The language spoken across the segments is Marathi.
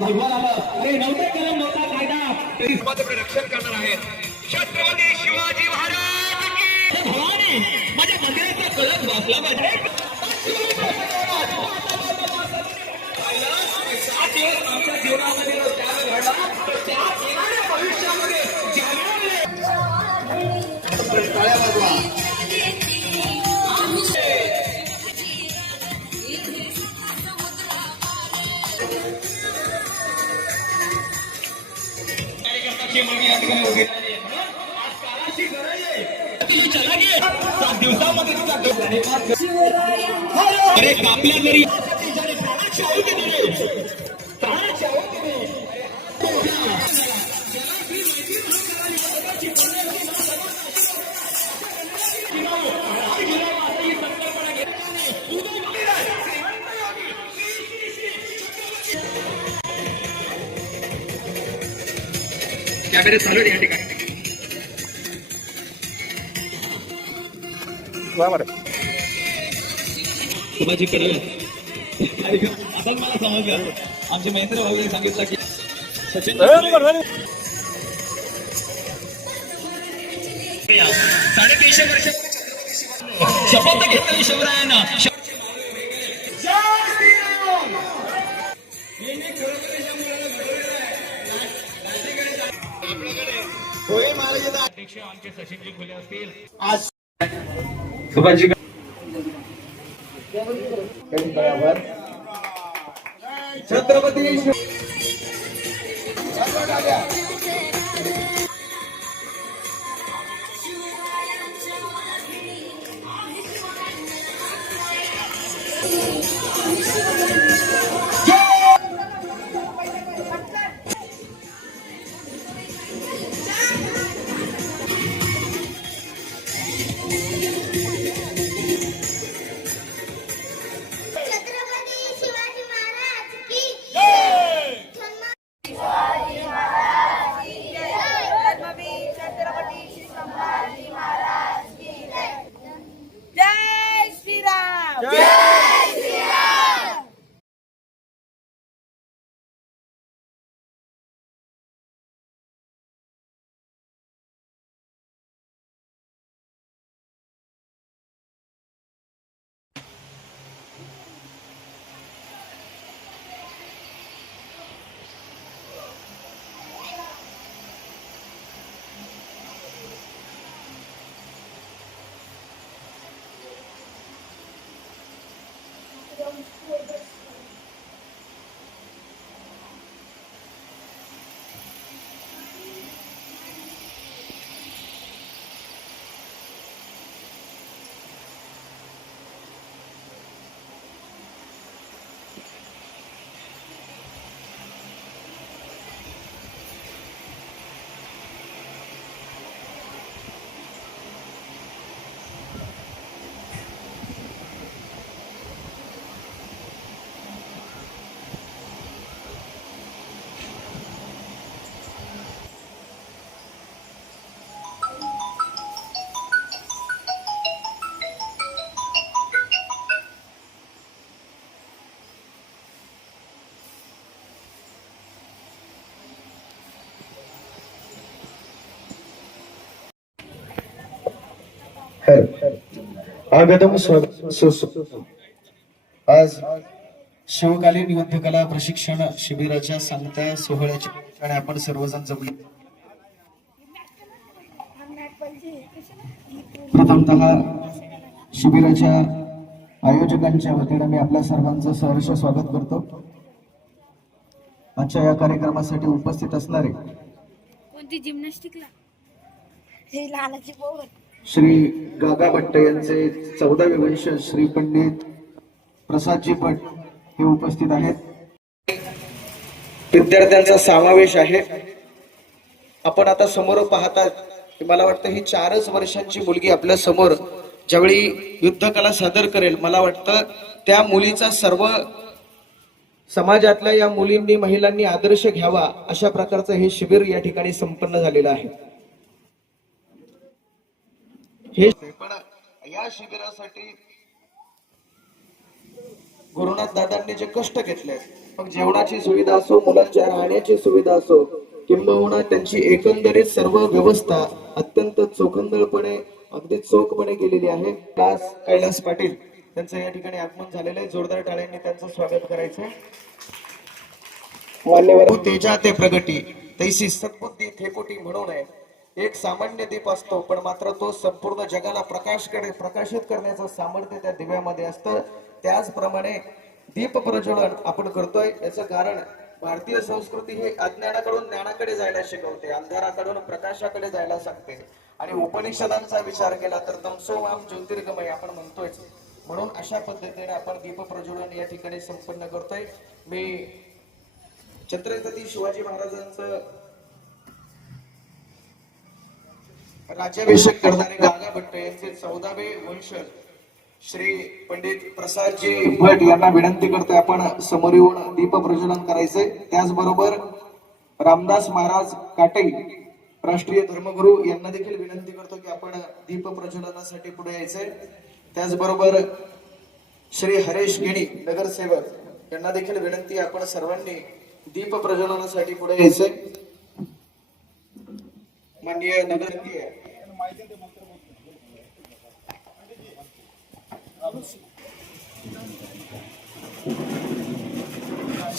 भगवान आलं ते नव्हते कलम नव्हता कायदा रक्षण करणार आहेत छत्रपती शिवाजी महाराज की भवानी माझ्या मंदिराचा कळस वाचला पाहिजे आमच्या जीवनामध्ये त्याग घडला त्या भविष्यामध्ये टाळ्या वाजवा दिवसामध्ये अरे कापल्या तरी कॅमेरे चालू या ठिकाणी सुभाजी कडवे आता मला समजलं आमचे महेंद्र भाऊ सांगितलं की सचिन साडेतीनशे वर्ष शपथ घेतली शिवरायानं अध्यक्ष आमचे सचिनजी खुले असतील आज सुभाषजी छत्रपती आगतम आज शिवकालीन युद्धकला प्रशिक्षण शिबिराच्या सांगता सोहळ्याच्या ठिकाणी आपण सर्वजण जमले. प्रथमतः शिबिराच्या आयोजकांच्या वतीने मी आपल्या सर्वांचं सहर्ष स्वागत करतो. आजच्या या कार्यक्रमासाठी उपस्थित असणारे कोणती जिम्नॅस्टिकला हे लहानाची पोर श्री गागा भट्ट यांचे 14वे वंश श्री पंडित प्रसादजी भट हे उपस्थित आहेत. विद्यार्थ्यांचा समावेश आहे. आपण आता समोर पाहतात मला वाटतं ही 4च वर्षांची मुलगी आपल्या समोर ज्यावेळी युद्धकला सादर करेल मला वाटतं त्या मुलीचा सर्व समाजातल्या या मुलींनी महिलांनी आदर्श घ्यावा अशा प्रकारचं हे शिबिर या ठिकाणी संपन्न झालेलं आहे. हे पण या शिबिरासाठी गुरुनाथ दादांनी जे कष्ट घेतले, मग जेवणाची सुविधा असो, मुलांच्या राहण्याची सुविधा असो, किंबहुना त्यांची एकंदरीत सर्व व्यवस्था अत्यंत चोखंदळपणे, अगदी चोखपणे केलेली आहे. कैलास पाटील त्यांचं या ठिकाणी आगमन झालेलं आहे. जोरदार टाळ्यांनी त्यांचं स्वागत करायचं. मान्यवर तेजा ते प्रगटी तैसी सद्बुद्धी थेपुटी म्हणू नये. एक सामान्य दीप असतो, पण मात्र तो संपूर्ण जगाला प्रकाशित करण्याचं सामर्थ्य त्या दिव्यामध्ये असतं. त्याचप्रमाणे दीप प्रज्वलन आपण करतोय, याचं कारण भारतीय संस्कृती ही अज्ञानाकडून ज्ञानाकडे जायला शिकवते, अंधाराकडून प्रकाशाकडे जायला सांगते. आणि उपनिषदांचा विचार केला तर तमसोमाम ज्योतिर्गमय आपण म्हणतोय. म्हणून अशा पद्धतीने आपण दीप प्रज्वलन या ठिकाणी संपन्न करतोय. मी छत्रपती शिवाजी महाराजांचं राज्याभिषेक करणारे गागा भट्ट यांचे 14वे वंशज श्री पंडित प्रसादजी भट यांना विनंती करतोय आपण समोर येऊन दीप प्रज्वलन करायचंय. त्याचबरोबर रामदास महाराज काटे राष्ट्रीय धर्मगुरू यांना देखील विनंती करतो की आपण दीप प्रज्वलनासाठी पुढे यायचंय. त्याचबरोबर श्री हरेश गिणी नगरसेवक यांना देखील विनंती, आपण सर्वांनी दीप प्रज्वलनासाठी पुढे यायचंय. माननीय नगरसेवक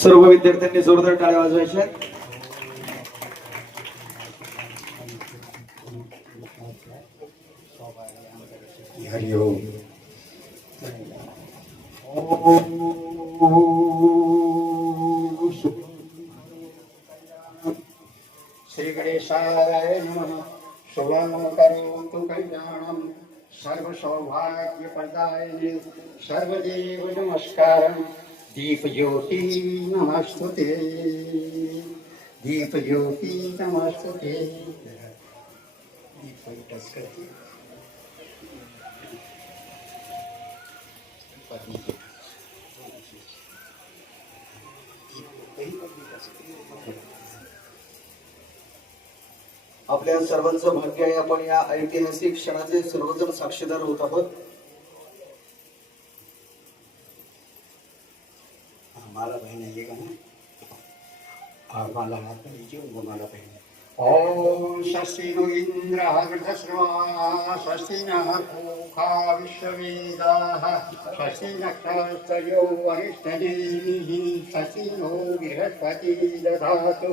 सर्व विद्यार्थ्यांनी जोरदार टाळ्या वाजवायच्या. हरि ओम. श्री गणेशाय नमः. शुभं करोतु कल्याणं सर्व सौभाग्य प्रदायिने सर्वदेव नमस्कारं. दीप ज्योति नमस्तुते, दीप ज्योति नमस्तुते. दीप टच करते. आपल्या सर्वांचं भाग्य आहे, आपण या ऐतिहासिक क्षणाचे सर्वजण साक्षीदार होत आहोत. हमारा बहन है ये गाना और माला हाथ में लीजिए, उनको माला पहने. ओम स्वस्ति नो इंद्र वृद्धश्रवा स्वस्ति नः पूषा विश्ववेदाः स्वस्ति नक्षत्रयो अरिष्टनेमिः स्वस्ति नो बृहस्पतिः दधातु.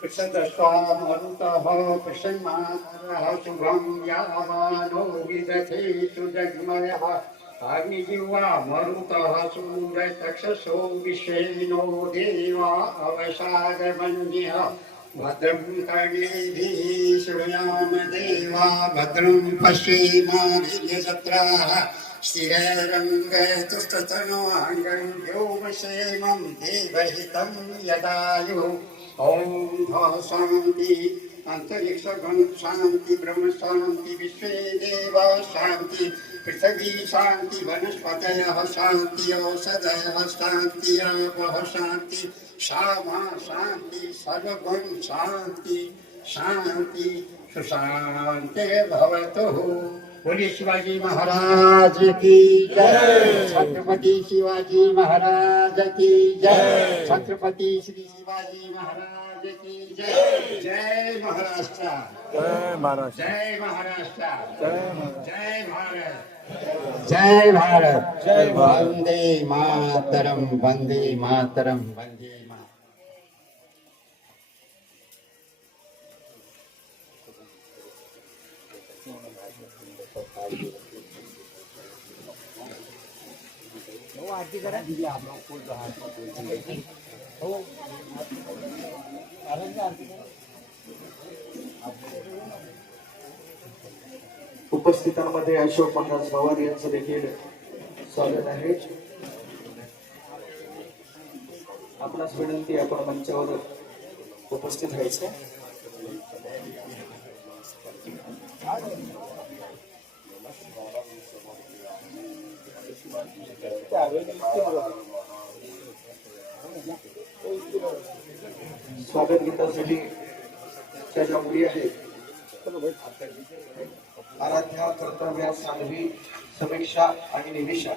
प्रसन्नस्वा मरुतः प्रसन्नातरः शुभं यावानो विदधेतु जग्मयः. अग्निजिह्वा मरुतः सूर्यचक्षुषो विश्वेनो देवा अवसादमन्यः. भद्रं कर्णेभिः शृणुयाम देवा भद्रं पश्येमाभिर्यजत्राः. स्थिरैरङ्गैस्तुस्तनवाङ्गं व्योमक्षेमं देवहितं यदायुः. ओम शांति अंतरिक्षगण शांति ब्रह्म शांति विश्वे देवा शांति पृथ्वी शांति वनस्पतयः शांति औषधयः शांति आपः शांति क्षमा शांति सर्वगुण शांति शांति सुशांति भवतु. बोलिए शिवाजी महाराज की जय. छत्रपति शिवाजी महाराज की जय. छत्रपति श्री शिवाजी महाराज की जय. जय महाराष्ट्र, जय महाराष्ट्र, जय महाराष्ट्र, जय भारत, जय भारत, जय वंदे मातरम, वंदे मातरम, वंदे मातरम. आरती करा. उपस्थितांमध्ये अशोक महाराज पवार यांचं देखील स्वागत आहे. आपणास विनंती, आपण मंचावर उपस्थित व्हायचं. स्वागत गीतासाठी ज्या मुली आहेत, आराध्या, कर्तव्या, साध्वी, समीक्षा आणि निविषा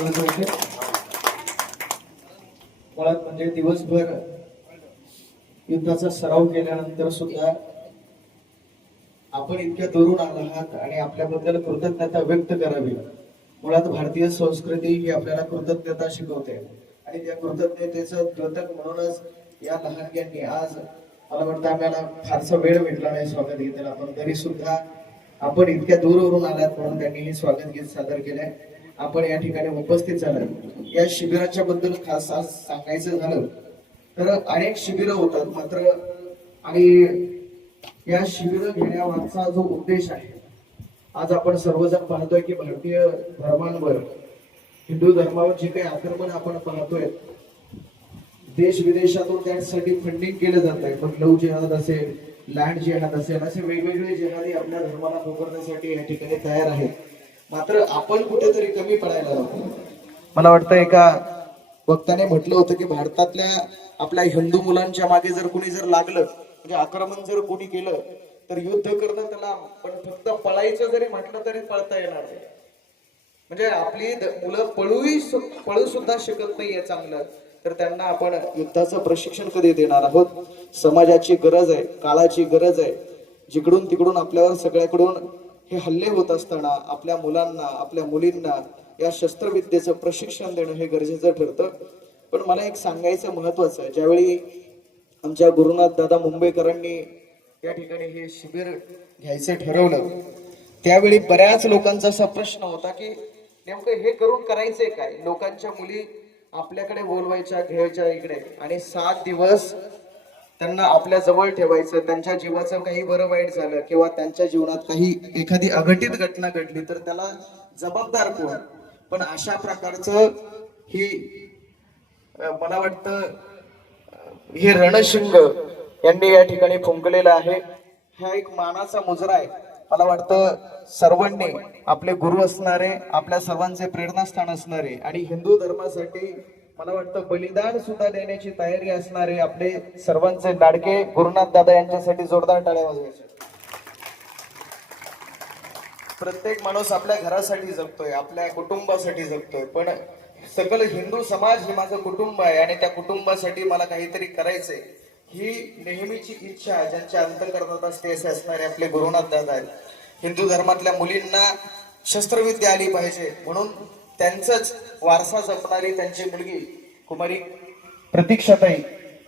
चांगलं होते. मुळात म्हणजे दिवसभर युद्धाचा सराव केल्यानंतर सुद्धा आपण इतक्या दुरून आला आहात आणि आपल्याबद्दल कृतज्ञता व्यक्त करावी. मुळात भारतीय संस्कृती ही आपल्याला कृतज्ञता शिकवते आणि त्या कृतज्ञतेचं द्योतक म्हणूनच या लहानग्यांनी आज मला वाटतं आपल्याला फारसा वेळ भेटला नाही स्वागत गीताला, पण तरी सुद्धा आपण इतक्या दूरवरून आलात म्हणून त्यांनी हे स्वागत गीत सादर केलंय. आपण या ठिकाणी उपस्थित झालात. या शिबिराच्या बद्दल खास आज सांगायचं झालं तर अनेक शिबिरं होतात मात्र आणि या शिबिरं घेण्यामागचा जो उद्देश आहे, आज आपण सर्वजण पाहतोय की भारतीय धर्मांवर, हिंदू धर्मावर जे काही आक्रमण आपण पाहतोय, देश विदेशातून त्यासाठी फंडिंग केलं जात आहे. मग लव जिहाद असेल, लँड जिहाद असेल, असे वेगवेगळे जिहादी आपल्या धर्माला पोखरण्यासाठी या ठिकाणी तयार आहेत. मात्र आपण कुठेतरी कमी पडायला लागलो. मला वाटतं एका वक्त्याने म्हटलं होतं की भारतातल्या आपल्या हिंदू मुलांच्या मागे जर कोणी जर लागलं, म्हणजे आक्रमण जर कोणी केलं तर युद्ध करणं त्याला, पण फक्त पळायचं जरी म्हटलं तरी पळता येणार नाही. म्हणजे आपली मुलं पळू सुद्धा शकत नाहीये चांगलं, तर त्यांना आपण युद्धाचं प्रशिक्षण कधी देणार आहोत. समाजाची गरज आहे, काळाची गरज आहे. जिकडून तिकडून आपल्यावर सगळ्याकडून हे हल्ले होत असताना आपल्या मुलांना, आपल्या मुलींना या शस्त्रविद्येचं प्रशिक्षण देणं हे गरजेचं ठरतं. पण मला एक सांगायचं महत्वाचं आहे, ज्यावेळी आमच्या गुरुनाथ दादा मुंबईकरांनी या ठिकाणी हे शिबिर घ्यायचं ठरवलं, त्यावेळी बऱ्याच लोकांचा असा प्रश्न होता की नेमकं हे करून करायचंय काय. लोकांच्या मुली आपल्याकडे बोलवायच्या, घ्यायच्या इकडे, आणि 7 दिवस त्यांना आपल्या जवळ ठेवायचं. त्यांच्या जीवाचं काही बरं वाईट झालं किंवा त्यांच्या जीवनात काही एखादी अघटित घटना घडली तर त्याला जबाबदार कोण. पण अशा प्रकारचं ही मला वाटतं हे रणशिंग यांनी या ठिकाणी फुंकलेलं आहे. हा एक मानाचा मुजरा आहे. मला वाटतं सर्वांनी आपले गुरु असणारे, आपल्या सर्वांचे प्रेरणास्थान असणारे आणि हिंदू धर्मासाठी मला वाटतं बलिदान सुद्धा देण्याची तयारी असणारे आपले सर्वांचे लाडके गुरुनाथ दादा यांच्यासाठी जोरदार टाळ्या वाजवायच्या. प्रत्येक माणूस आपल्या घरासाठी जगतोय, आपल्या कुटुंबासाठी जगतोय, पण सकल हिंदू समाज हे माझं कुटुंब आहे आणि त्या कुटुंबासाठी मला काहीतरी करायचंय ही नेहमीची इच्छा ज्यांच्या अंतःकरणात असते असे असणारे आपले गुरुनाथ दादा आहेत. हिंदू धर्मातल्या मुलींना शस्त्रविद्या आली पाहिजे म्हणून त्यांचाच वारसा जपणारी त्यांची मुलगी कुमारी प्रतीक्षाताई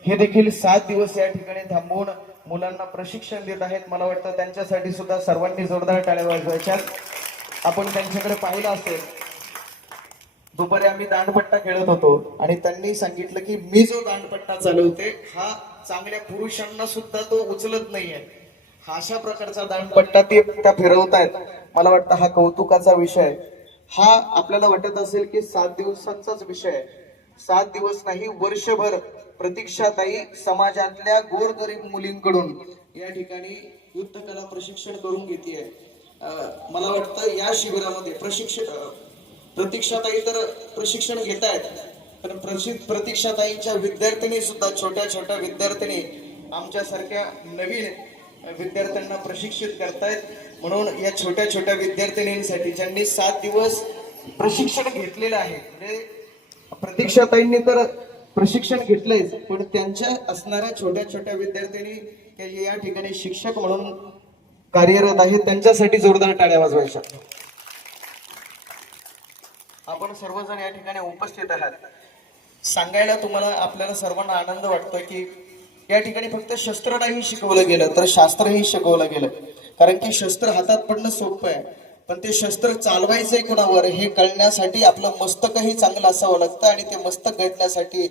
हे देखील 7 दिवस या ठिकाणी थांबवून मुलांना प्रशिक्षण देत आहेत. मला वाटतं त्यांच्यासाठी सुद्धा सर्वांनी जोरदार टाळ्या वाजवायच्या. आपण त्यांच्याकडे पाहिलं असेल, दुपारी आम्ही दांडपट्टा खेळत होतो आणि त्यांनी सांगितलं की मी जो दांडपट्टा चालवते हा चांगल्या पुरुषांना सुद्धा तो उचलत नाहीये. हा अशा प्रकारचा दांडपट्टा त्या फिरवतायत. मला वाटतं हा कौतुकाचा विषय. हा आपल्याला वाटत असेल की 7 दिवसांचाच विषय, 7 दिवस नाही, वर्षभर प्रतीक्षाताई समाजातल्या गोरगरीब मुलींकडून या ठिकाणी युद्धकला प्रशिक्षण करून घेते. मला वाटतं या शिबिरामध्ये प्रतीक्षाताई तर प्रशिक्षण घेत आहेत, पण प्रतीक्षाताईंच्या विद्यार्थिनी सुद्धा, छोट्या छोट्या विद्यार्थिनी आमच्यासारख्या नवीन विद्यार्थ्यांना प्रशिक्षित करतायत. म्हणून या छोट्या छोट्या विद्यार्थिनींसाठी ज्यांनी 7 दिवस प्रशिक्षण घेतलेलं आहे, म्हणजे प्रतीक्षाताईंनी तर प्रशिक्षण घेतलंय, पण त्यांच्या असणाऱ्या छोट्या छोट्या विद्यार्थिनी या ठिकाणी शिक्षक म्हणून कार्यरत आहेत, त्यांच्यासाठी जोरदार टाळ्या वाजवायच्या. आपण सर्वजण या ठिकाणी उपस्थित आहात. सांगायला तुम्हाला आपल्याला सर्वांना आनंद वाटतोय की या ठिकाणी फक्त शस्त्र नाही शिकवलं गेलं तर शास्त्रही शिकवलं गेलं. कारण की शस्त्र हातात पडणं सोपं आहे, पण ते शस्त्र चालवायचंय कोणावर हे कळण्यासाठी आपलं मस्तकही चांगलं असावं लागतं आणि ते मस्तक घडण्यासाठी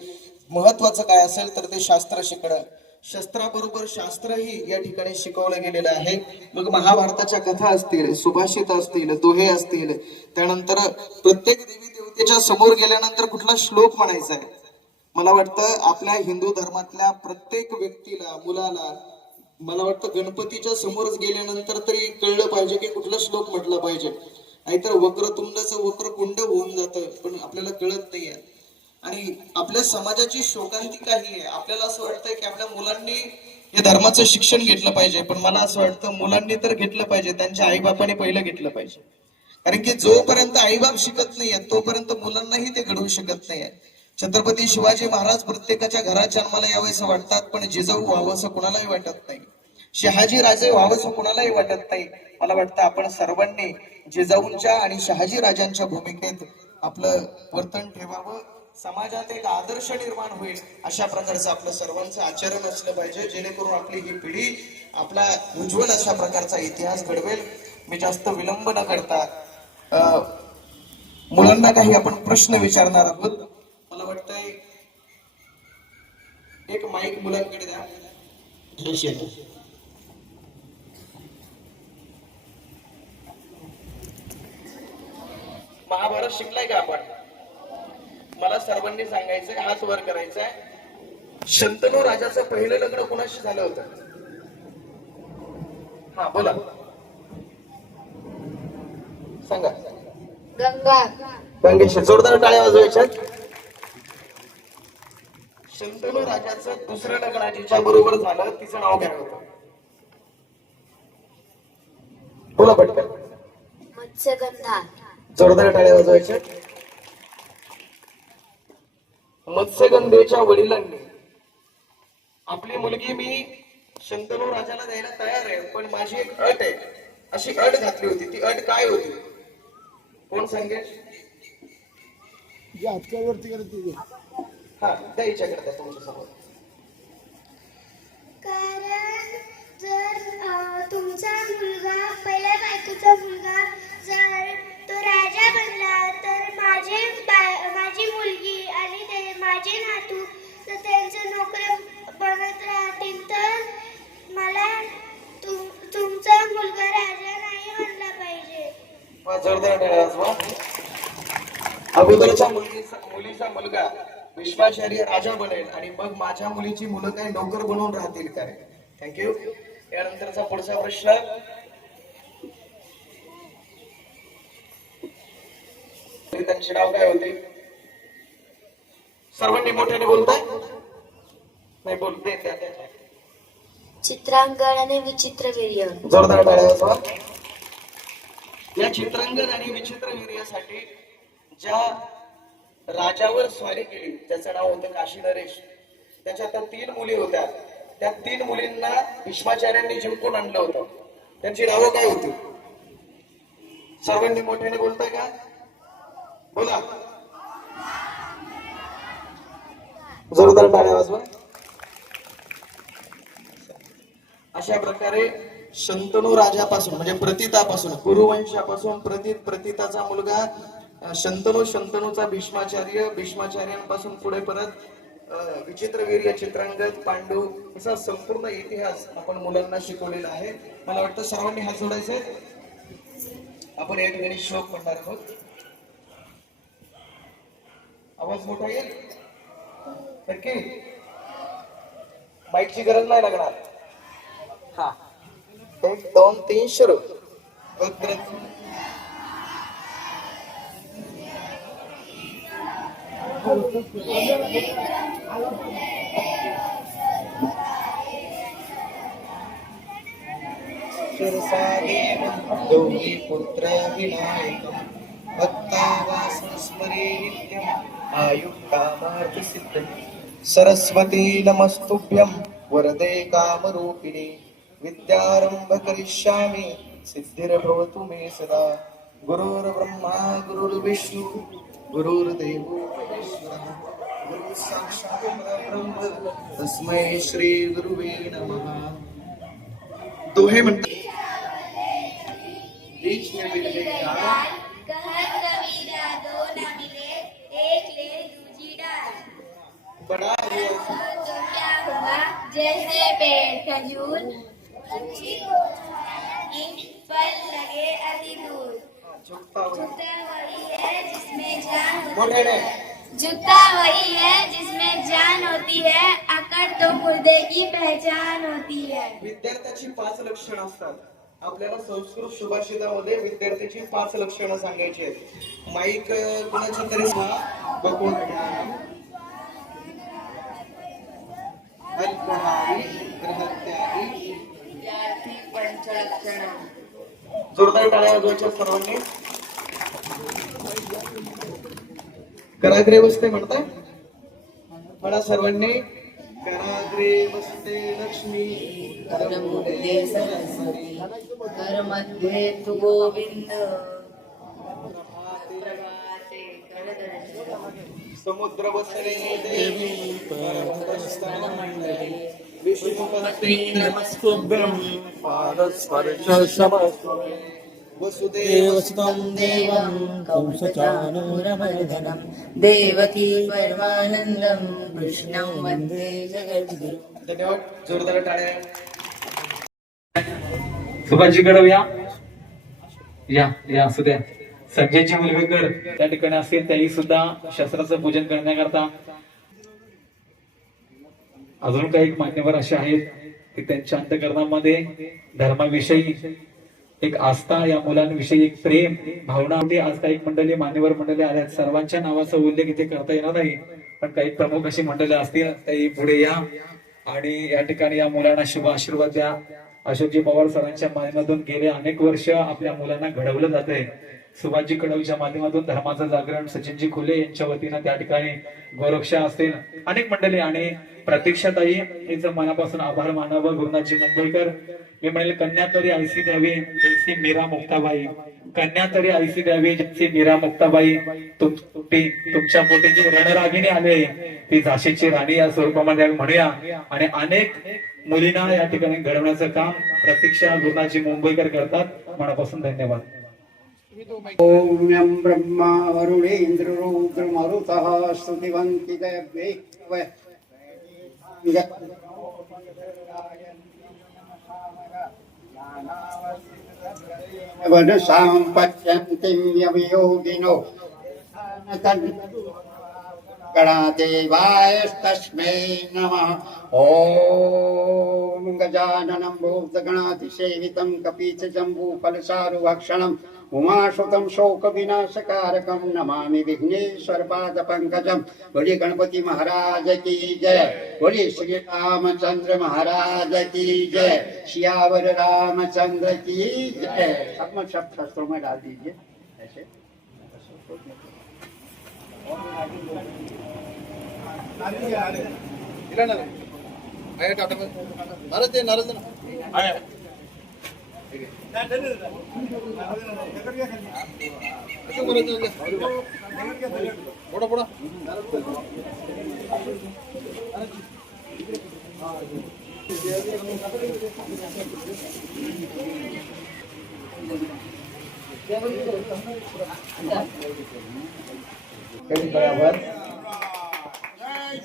महत्वाचं काय असेल तर ते शास्त्र शिकणं. शस्त्राबरोबर शास्त्रही या ठिकाणी शिकवलं गेलेलं आहे. मग महाभारताच्या कथा असतील, सुभाषित असतील, दोहे असतील, त्यानंतर प्रत्येक देवी देवतेच्या समोर गेल्यानंतर कुठला श्लोक म्हणायचा आहे. मला वाटतं आपल्या हिंदू धर्मातल्या प्रत्येक व्यक्तीला, मुलाला, मला वाटतं गणपतीच्या समोरच गेल्यानंतर तरी कळलं पाहिजे की कुठला श्लोक म्हटला पाहिजे. नाहीतर वक्रतुंडचं वक्रकुंड होऊन जातं, पण आपल्याला कळत नाहीये. आणि आपल्या समाजाची शोकांतिका ही आहे. आपल्याला असं वाटतंय की आपल्या मुलांनी हे धर्माचं शिक्षण घेतलं पाहिजे, पण मला असं वाटतं मुलांनी तर घेतलं पाहिजे, त्यांच्या आईबापाने पहिलं घेतलं पाहिजे. कारण की जोपर्यंत आईबाप शिकत नाहीये तोपर्यंत मुलांनाही ते घडवू शकत नाहीये. छत्रपती शिवाजी महाराज प्रत्येकाच्या घरात जन्माला यावेसं वाटतात, पण जिजाऊ व्हावंसं कुणालाही वाटत नाही. शहाजी राजे व्हावंसं कुणालाही वाटत नाही. मला वाटतं आपण सर्वांनी जिजाऊंच्या आणि शहाजी राजांच्या भूमिकेत आपलं वर्तन ठेवावं. समाजात एक आदर्श निर्माण होईल अशा प्रकारचं आपलं सर्वांचं आचरण असलं पाहिजे, जेणेकरून आपली ही पिढी आपला उज्ज्वल अशा प्रकारचा इतिहास घडवेल. मी जास्त विलंब न करता मुलांना काही आपण प्रश्न विचारणार आहोत. मला वाटतंय एक माईक मुलांकडे द्या. महाभारत शिकलाय का आपण? मला सर्वांनी सांगायचंय, हात वर करायचा आहे. शंतनू राजाचं पहिलं लग्न कोणाशी झालं होतं? हा बोला, सांगा. गंगा. गंगेशी जोरदार टाळ्या वाजवायच्या. शंतनू राजाचं दुसरं लग्न जिच्या बरोबर झालं तिचं नाव काय होतं? बोला पटकन. मत्स्यगंधा. जोरदार टाळ्या वाजवायच्या. मत्स्यगंधेच्या वडिलांनी आपली मुलगी मी शंतनू राजाला द्यायला तयार आहे, पण माझी एक अट आहे अशी अट घातली होती. ती अट काय होती? कोण सांगेल? हा द्यायच्या करता तुमच्या समोर. कारण जर तुमचा मुलगा पहिल्या बायकोचा मुलगा जर तो राजा बनला तर माझी मुलगी आणि माझे नातू तर त्यांचे नोकऱ्या बनत राहतील, तर मला तुमचा मुलगा राजा नाही बनला पाहिजे. जोरदार टाळ्या वाजवा. अगोदरच्या मुलीचा मुलगा विश्वाचार्य राजा बनेल आणि मग माझ्या मुलीची मुलं काय नोकर बनवून राहतील काय? थँक्यू. यानंतरचा पुढचा प्रश्न. त्यांचे नाव काय होते? सर्वांनी मोठ्याने बोलताय? नाही बोलते. चित्रांगण आणि विचित्रवीर्य. जोरदार टाळ्या वाजवा. या चित्रांगण आणि विचित्रवीर्यासाठी ज्या राजावर स्वारी केली त्याचं नाव होतं काशी नरेश. त्याच्या आता 3 मुली होत्या. त्या 3 मुलींना भीष्माचार्यांनी जिंकून आणलं होतं. त्यांची नावं काय होती? सर्वांनी मोठ्याने बोलताय का? बोला. जोरदार टाळ्या वाजवा. अशा प्रकारे शंतनू राजापासून म्हणजे प्रतीतापासून कुरुवंशापासून प्रतीताचा मुलगा शंतनू, शंतनूचा भीष्माचार्य, भीष्माचार्यांपासून पुढे परत विचित्रवीर्य, चित्रांगद, पांडू असा संपूर्ण इतिहास आपण मुलांना शिकवलेला आहे. मला वाटतं सर्वांनी हात जोडायचे. आपण या ठिकाणी श्लोक म्हणणार आहोत. आवाज मोठा येईल नक्की. माईकची गरज नाही लागणार. हा 1 2 3 सुरू. गौरी पुत्र विनायकं भक्तावासं स्मरे नित्यम् आयुक्तामार्थ सिद्धिं. सरस्वती नमस्तुभ्यं वरदे कामरूपिणी. विद्यारंभ करिष्यामि सिद्धिर्भवतु मे सदा. गुरुर्ब्रह्मा गुरुर्विष्णु गुरुर्देवो महेश्वरः. गुरु साक्षात् परब्रह्म तस्मै श्री गुरुवे नमः. दोहे म्हणतात. बीच में मिले डाल कहत कबीरा दो न मिले एक ले दूजी डाल. बड़ा हुआ तो क्या हुआ जैसे पेड़ खजूर फल लगे अति दूर. झुकता हुआ झुकता वही है जिसमें जान मोठे ने झुकता वही है जिसमें जान होती है. अकड़ तो मुर्दे की पहचान होती है. विद्यार्थ्याची 5 लक्षणं असतात. आपल्याला संस्कृत सुभाषितामध्ये विद्यार्थ्याची 5 लक्षणं सांगायची आहेत. माईक कुणाची तरी बघून अल्पहारी ग्रहत्यागी. जोरदार टाळ्या वाजवायच्या सर्वांनी. कराग्रे बसते म्हणताय म्हणा सर्वांनी. कराग्रे बसते लक्ष्मी करमुखे सरस्वती करमध्ये तु गोविंद प्रभाते करदर्शनम् समुद्र बसले देवी मंडले विष्णुपत्नी नमस्तुभ्यं पादस्पर्श समस्तुते वसुदेवसुतं देवं कंसचाणूरमर्दनं देवकी परमानन्दं कृष्णं वन्दे जगद्गुरुं. धन्यवाद. जोरदार टाळ्या. सुभाषजी कडव या असू द्या. संजयजी मुलवेकर त्या ठिकाणी असतील, त्याही सुद्धा शस्त्राचं पूजन करण्याकरता. अजून काही मान्यवर असे आहेत की त्यांच्या अंतःकरणामध्ये धर्माविषयी एक आस्था, या मुलांविषयी एक प्रेम भावना होती. आज काही मंडळी मान्यवर मंडळी आल्या, सर्वांच्या नावाचा उल्लेख इथे करता येणार नाही, पण काही प्रमुख अशी मंडळी असतील त्याही पुढे या आणि या ठिकाणी या मुलांना शुभ आशीर्वाद द्या. अशोकजी पवार सरांच्या माध्यमातून गेले अनेक वर्ष आपल्या मुलांना घडवलं जात आहे. सुभाषजी कडवीच्या माध्यमातून धर्माचं जागरण, सचिनजी खुले यांच्या वतीनं त्या ठिकाणी गोरक्षा असतील, अनेक मंडळी आणि प्रतीक्षाताई यांचं मनापासून आभार मानावं. गुरुनाथजी मुंबईकर, मी म्हणेल कन्या तरी आयसी द्यावी जैसी मीरा मुक्ताबाई, कन्या तरी आयसी द्यावी जैसी मीरा मुक्ताबाई. तुमच्या पोटी जी रणरागिणी आले ती झाशीची राणी या स्वरूपामध्ये म्हणूया. आणि अनेक मुलींना या ठिकाणी घडवण्याचं काम प्रतीक्षा गुरुनाथजी मुंबईकर करतात. मनापासून धन्यवाद. ओम ब्रह्मा वरुणेन्द्र रुद्र मरुतः स्तुतिवन्ति देवैः वनसां पश्यन्ति यमयोगिनो गणादेवायस्तस्मै नमः. ॐ गजाननं भूतगणातिसेवितं कपीतजम्बूफलसारुभक्षणम् उमासुतं शोकविनाशकारकं नमामि विघ्नेश्वरपादपङ्कजं. बोलिए गणपति महाराज की जय, बोलिए श्री रामचंद्र महाराज की जय, सियावर रामचंद्र की जय. सब शस्त्रों में डाल दीजिए ऐसे.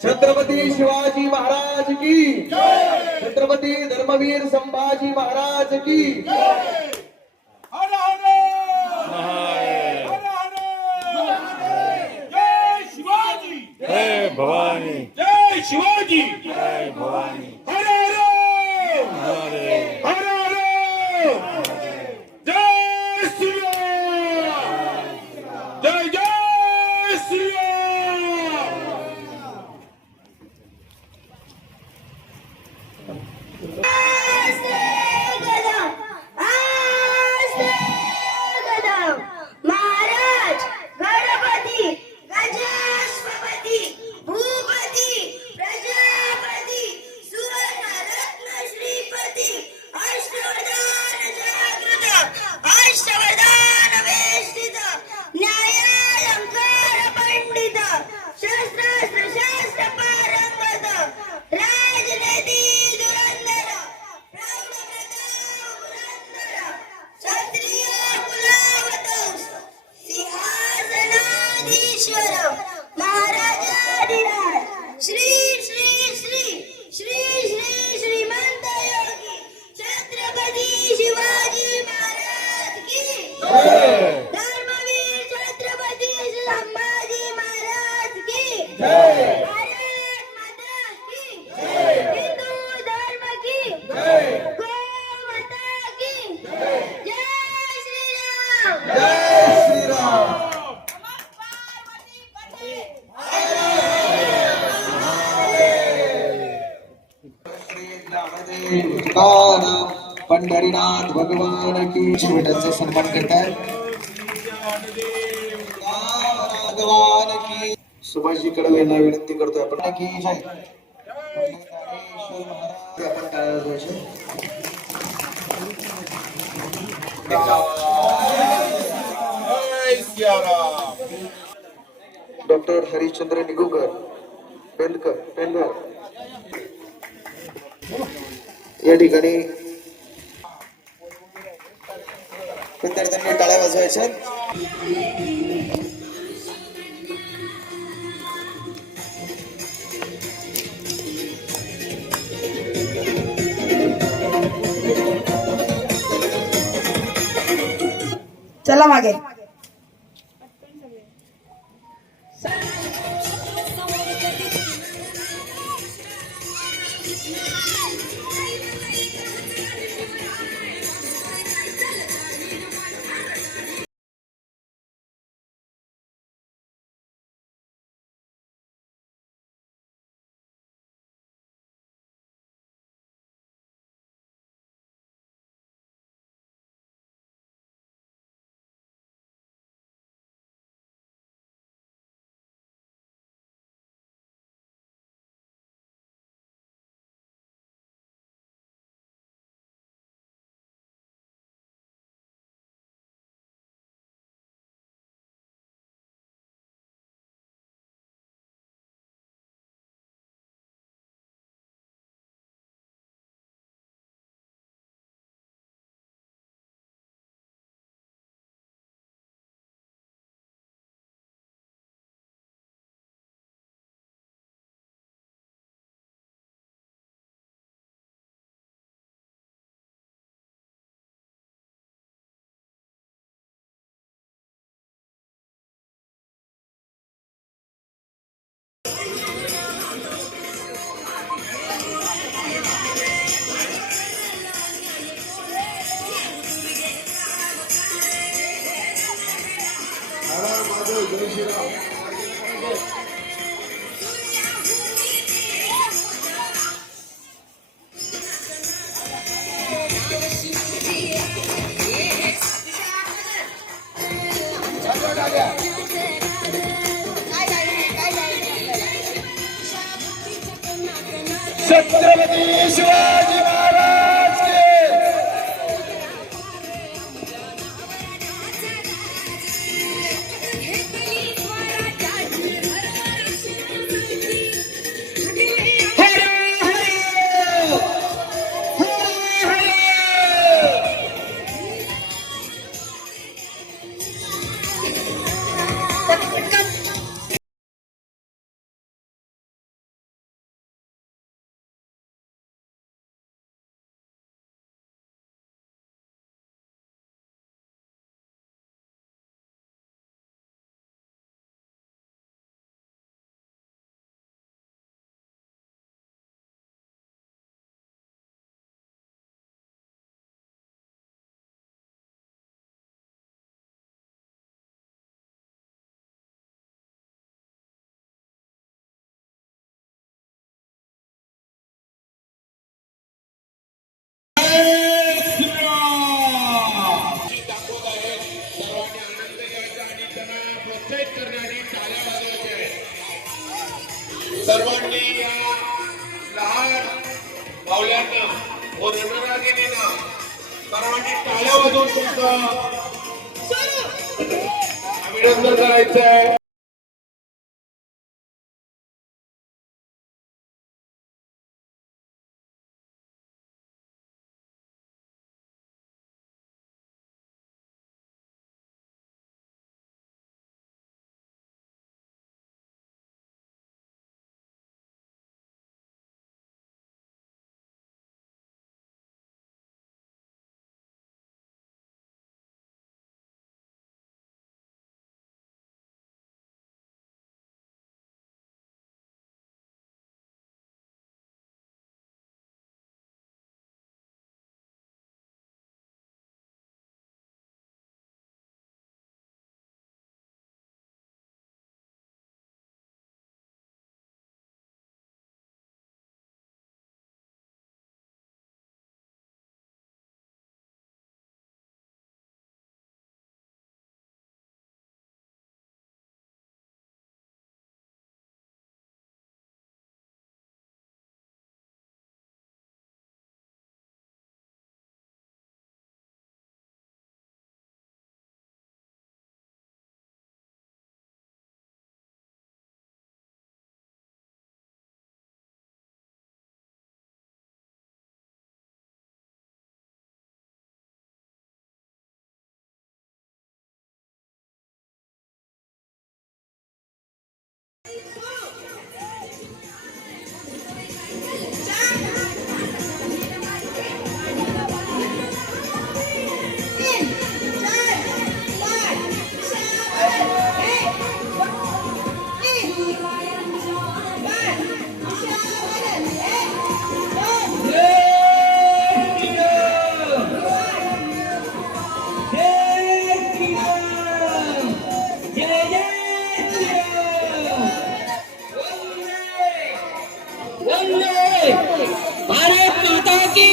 छत्रपती शिवाजी महाराज की जय, छत्रपती धर्मवीर संभाजी महाराज की जय. हर हर जय शिवाजी, जय भवानी, जय शिवाजी, जय भवानी. हर हर हर जय श्री राम, जय जय श्री राम. महाराज गणपती गजाष्टपती भूपती प्रजापती सुवर्णरत्न श्रीपती अष्टवरदान जागृत अष्टवरदान वेष्टित न्यायालंकार पंडित शस्त्रास्त्र शास्त्र पारंगत राजनीती धुरंधर प्रौढ प्रताप पुरंदर क्षत्रिय कुलावतंस सिंहासनाधीश्वर महाराजाधिराज श्री श्री श्री श्री श्री श्रीमंत योगी छत्रपती शिवाजी महाराज की धर्मवीर छत्रपती संभाजी महाराज की भारत माता की हिंदू धर्म की गौ माता की जय श्री राम. तुकाराम पंढरीनाथ भगवान की विठ्ठलचा सन्मान करतात. भगवान की. सुभाषजी कडवे यांना विनंती करतोय आपण की जय. आपण टाळ्या वाजवायच्या. डॉक्टर हरिश्चंद्र निगुकर पेनकर या ठिकाणी विद्यार्थ्यांनी टाळ्या वाजवायच्या. चला मागे. छत्रपती शिवाजी महाराज की सर्वांनी या लहान पावल्यांना व रणरागिणींना सर्वांनी टाळ्या वाजवून तुमचं अभिनंदन करायचंय. भारत माता की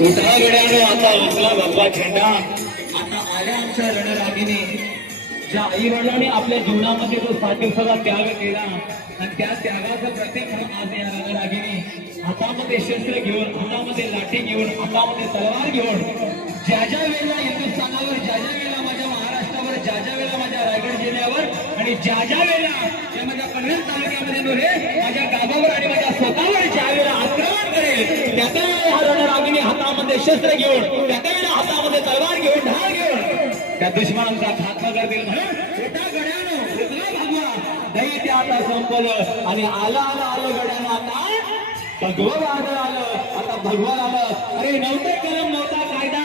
उठला गड्यानं आता उचला भगवा झेंडा. आता आल्या आमच्या रणरागिणी, ज्या आई वडिलांनी आपल्या जीवनामध्ये जो साठीसुद्धा त्याग केला आणि त्या त्यागाचं प्रतीक म्हणून आज या रणरागिणी हातामध्ये शस्त्र घेऊन, हातामध्ये लाठी घेऊन, हातामध्ये तलवार घेऊन, ज्या ज्या वेळेला हिंदुस्थानावर, ज्या ज्या वेळेला माझ्या महाराष्ट्रावर, ज्या ज्या वेळेला माझ्या रायगड जिल्ह्यावर आणि ज्या ज्या वेळेला या माझ्या पनवेल तालुक्यामध्ये नव्हे माझ्या गावावर आणि माझ्या स्वतःवर ज्या वेळेला आक्रमण करेल त्या वेळेला हा रणरागिणी हातामध्ये शस्त्र घेऊन, त्या वेळेला हातामध्ये तलवार घेऊन, ढाल घेऊन त्या दुश्मनांचा खात्मा करतील. म्हणून छोट्या गड्यानं उचला भगवा दैत्य आता संपलं आणि आला आला आलं गड्यानं आता भगवं आलं. आता भगवान आलं. अरे नव्हतं कलम, नव्हता कायदा,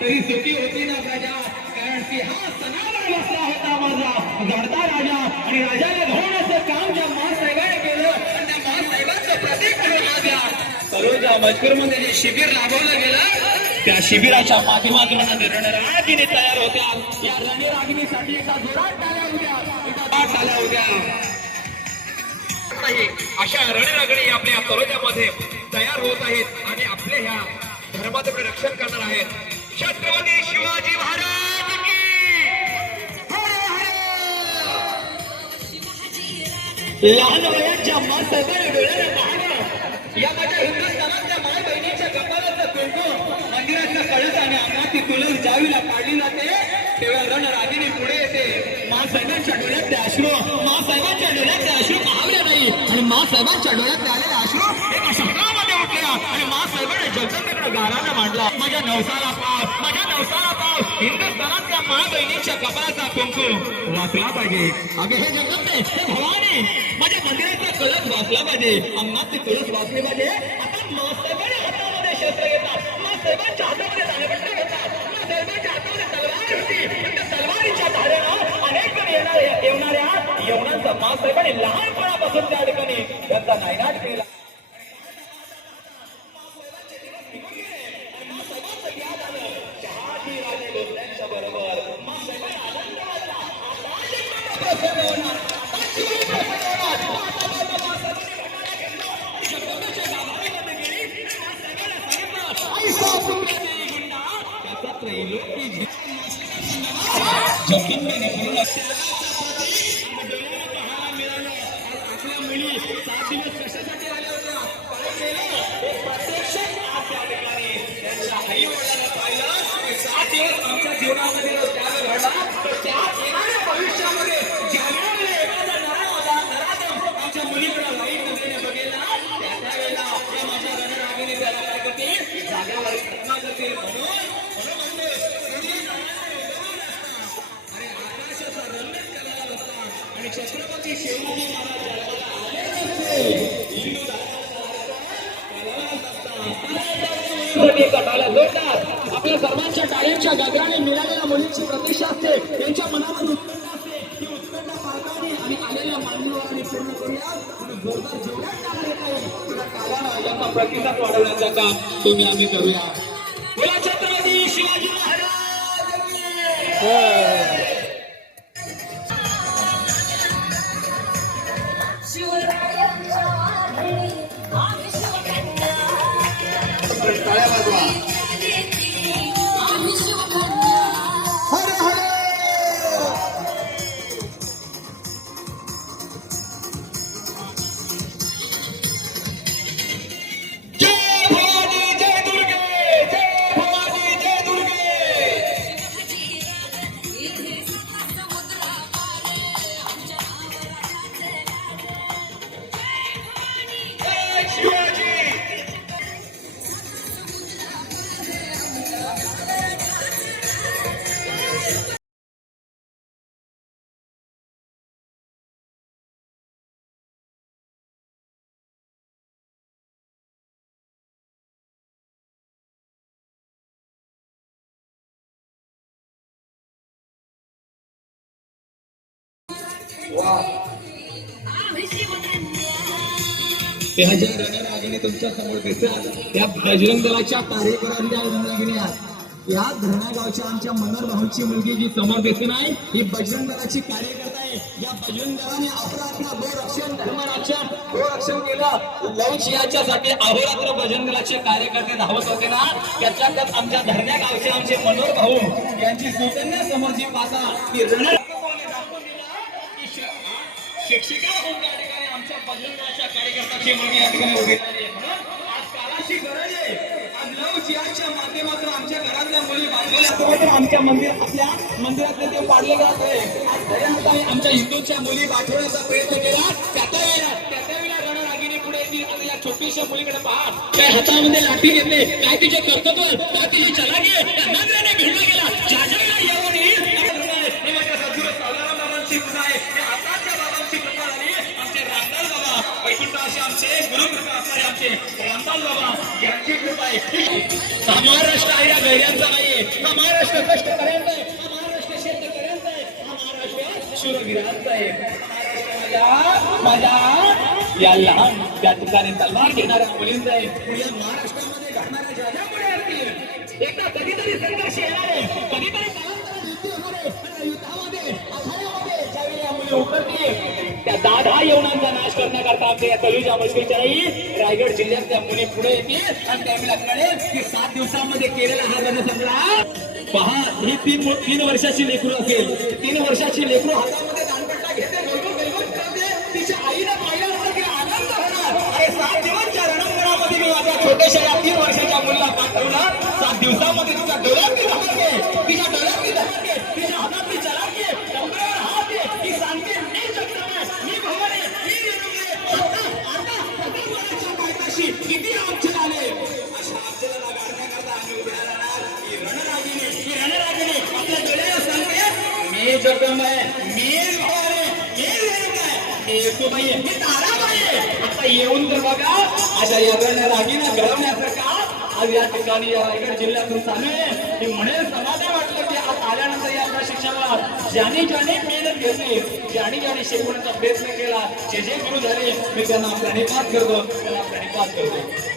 तरी सुखी होती ना प्रजा, कारण सिंहासनावर बसला होता माझा जडता राजा. आणि राजाला घडवण्याचं काम ज्या महासाहेबांनी केलं, त्या महासाहेबांचं प्रतीक माझ्या सरोजा मजकूरमध्ये जे शिबिर राबवलं गेलं, त्या शिबिराच्या माध्यमातून रणरागिणी तयार होत्या. या रणरागिणीसाठी एका जोरात टाळ्या होत्या, एका टाळ्या होत्या. अशा रणरागिणी आपल्या सरोजामध्ये तयार होत आहेत आणि आपल्या ह्या धर्माचं रक्षण करणार आहेत. छत्रपती शिवाजी महाराज की लहान वयाच्या मासाहेबांनी डोळ्याला पाहणं, या माझ्या हिंदुस्थानातल्या माय बहिणीच्या कपाळाचं कुंकू, मंदिराच्या कळस आणि अंगाची तुळस ज्यावेळेला काढली जाते तेव्हा रणरागिणी पुढे येते. मासाहेबांच्या डोळ्यातले अश्रू, मासाहेबांच्या डोळ्यातले अश्रू पाहले नाही आणि मासाहेबांच्या डोळ्यातले आलेले अश्रू एका शब्दामध्ये उठल्या आणि मासाहेबांनी जगदंबेकडे गाराला मांडला. माझ्या नवसाला पाव, माझ्या नवसाला पाव, हिंदुस्थानातल्या माय बहिणीच्या कपाळाचा कुंकू वाचला पाहिजे. अगे हे जगदंबे, हे भवानी, माझ्या मंदिराचा कळस वाचला पाहिजे, अंगात ती तुळस वाचली पाहिजे. आता मासाहेबांनी हातामध्ये शस्त्र घेतात, मासाहेबांच्या हातामध्ये दाणेपट्टा घेतात, मासाहेबांच्या हातामध्ये तलवार होती. त्या तलवारीच्या धारेनं अनेक जण येणाऱ्या यवनांचा मासाहेबांनी लहानपणापासून त्या ठिकाणी त्यांचा नायनाट केला. लौकिकतेने पूर्ण आपल्या मुली 7 दिवस कशासाठी आल्या होत्या, काय केलं हे प्रत्यक्षात आज त्या ठिकाणी त्यांच्या आई वडिलांना पाहिलं. 7 दिवस आमच्या जीवनामध्ये त्याग घडला, तर त्या येणाऱ्या भविष्यामध्ये ज्यावेळेला एखादा नराधम आमच्या मुलीकडे वाईट नजरेने बघेल ना, त्या वेळेला हे माझ्या रणरागिणी त्याला काय करते, जागेवर घटना करते. म्हणून म्हणते आणि आकाशाचा रंगच करायला असता आणि छत्रपती शिवाजी महाराज जन्माला आले नसते, हिंदू आपल्या सर्वांच्या टाळ्यांच्या गगराने मिळालेल्या मुलींची प्रतीक्षा असते, त्यांच्या मनामध्ये उत्कंठा असते. ही उत्कंठा पालकाने आणि आलेल्या मान्यवरांनी पूर्ण करूया आणि जोरदार जेवढ्या टाळ्या येत आहे त्या टाळ्यांना यांचा प्रतिसाद वाढवण्याचा काम तुम्ही आम्ही करूया. बोला छत्रपती शिवाजी महाराज की. टाळ्या वाजवा. हर हर जय भवानी जय दुर्गे, जय भवानी जय दुर्गे. जय शिवाजी. त्या ज्या रणरागिणी तुमच्या समोर दिसतात त्या बजरंग दलाच्या कार्यकर्त्या रणरागिणी आहेत. या धरणा गावच्या आमच्या मनोहर भाऊची मुलगी जी समोर दिसते नाही, ही बजरंग दलाची कार्यकर्ता आहे. या बजरंग दलाने आपला गोरक्षण धर्मरक्षण गोरक्षण केलं. लौच याच्यासाठी अहोरात्र बजरंग दलाचे कार्यकर्ते धावत होते ना, त्यातल्या त्यात आमच्या धरण्या गावचे आमचे मनोहर भाऊ यांची सुकन्या समोर जी पासा ती रण शिक्षिका होऊन त्या ठिकाणी आमच्या बजरंगाच्या कार्यकर्त्याची मुलगी या ठिकाणी उभी राहिली. म्हणून आज काळाची गरज आहे. आज लव जिहादच्या माध्यमातून आमच्या घरातल्या मुली बांधलेल्या आमच्या आपल्या मंदिरातले ते पाडले जात आहे. आज दयानंदाने आमच्या हिंदूंच्या मुली पाठवण्याचा प्रयत्न केला. त्या वेळेला रणरागिणी पुढे येतील आणि या छोटीशा मुलीकडे पहा, काय हातामध्ये लाठी घेतले, काय तिचे कर्तव्य, काय तिची चलाकी त्या नजरेने भिडला गेला. ज्या ज्याला येऊन येईल हे माझ्या सद्गुरू सावलाराम बाबांची कृपा आहे. हे आताच्या बाबांची कृपा झाली. आमचे रामदास बाबा वैकुंठ असे आमचे गुरुकृपा असणारे आमचे रामदास बाबा यांची कृपा आहे. हा महाराष्ट्र आहे या गैऱ्यांचा नाहीये. हा महाराष्ट्र कष्टकऱ्यांचा आहे. हा महाराष्ट्र शेतकऱ्यांचा आहे. हा महाराष्ट्र शूरवीरांचा आहे. माझ्या या लहान त्या ठिकाणी तलवार घेणाऱ्या मुलींचा आहे. या महाराष्ट्रामध्ये घडणाऱ्या ज्या ज्या मुली असतील, एकदा कधीतरी संघर्ष येणार आहे, कधीतरी युद्धामध्ये अखाड्यामध्ये ज्यावेळी या मुली उतरतील, त्या दादा येवणांचा नाश करण्याकरता आमच्या या कलुजा मुश्किलच्या रायगड जिल्ह्यातल्या मुली पुढे येतील आणि त्यावेळेला कळेल की 7 दिवसामध्ये केलेला हा रणसंग्राम. पहा, ही 3 वर्षाची लेकरू असेल. 3 वर्षाची लेकरू हातामध्ये दांडपट्टा घेते, तिच्या आईला पाहिल्यानंतर तिला आनंद होणार. अरे 7 दिवसच्या रणंगणामध्ये मी माझ्या छोट्याशा या 3 वर्षाच्या मुलीला पाठवला. 7 दिवसामध्ये तिच्या डोळ्यातली धमाके, तिच्या डोळ्यातली धमाके, तिच्या हातातली चलाकी, कंबरेवर हात आहे. ती सांगते मी जगदंबा, मी भवानी, मी रेणुका. आता पायथ्याशी किती आमचे आले. अशा आमच्याला गाडण्याकरता आम्ही उभ्या राहणार. ही रणरागिणी आपल्या डोळ्याला सांगते मी जगदंबा आहे, मी भवानी, मी रेणुका आहे, मी येसूबाई आहे, मी ताराबाई आहे. आता येऊन तर बघा, अशा या रणरागिण्या घडवण्यासारखा आज या ठिकाणी या रायगड जिल्ह्यातून चालू आहे. मी म्हणेल समाधान वाटलं की आज आल्यानंतर या प्रशिक्षणाला ज्याने मेहनत घेतली, ज्याने शिकवण्याचा प्रयत्न केला, जे गुरु झाले, मी त्यांना प्रणिपात करतो, त्यांना प्रणिपात करतो.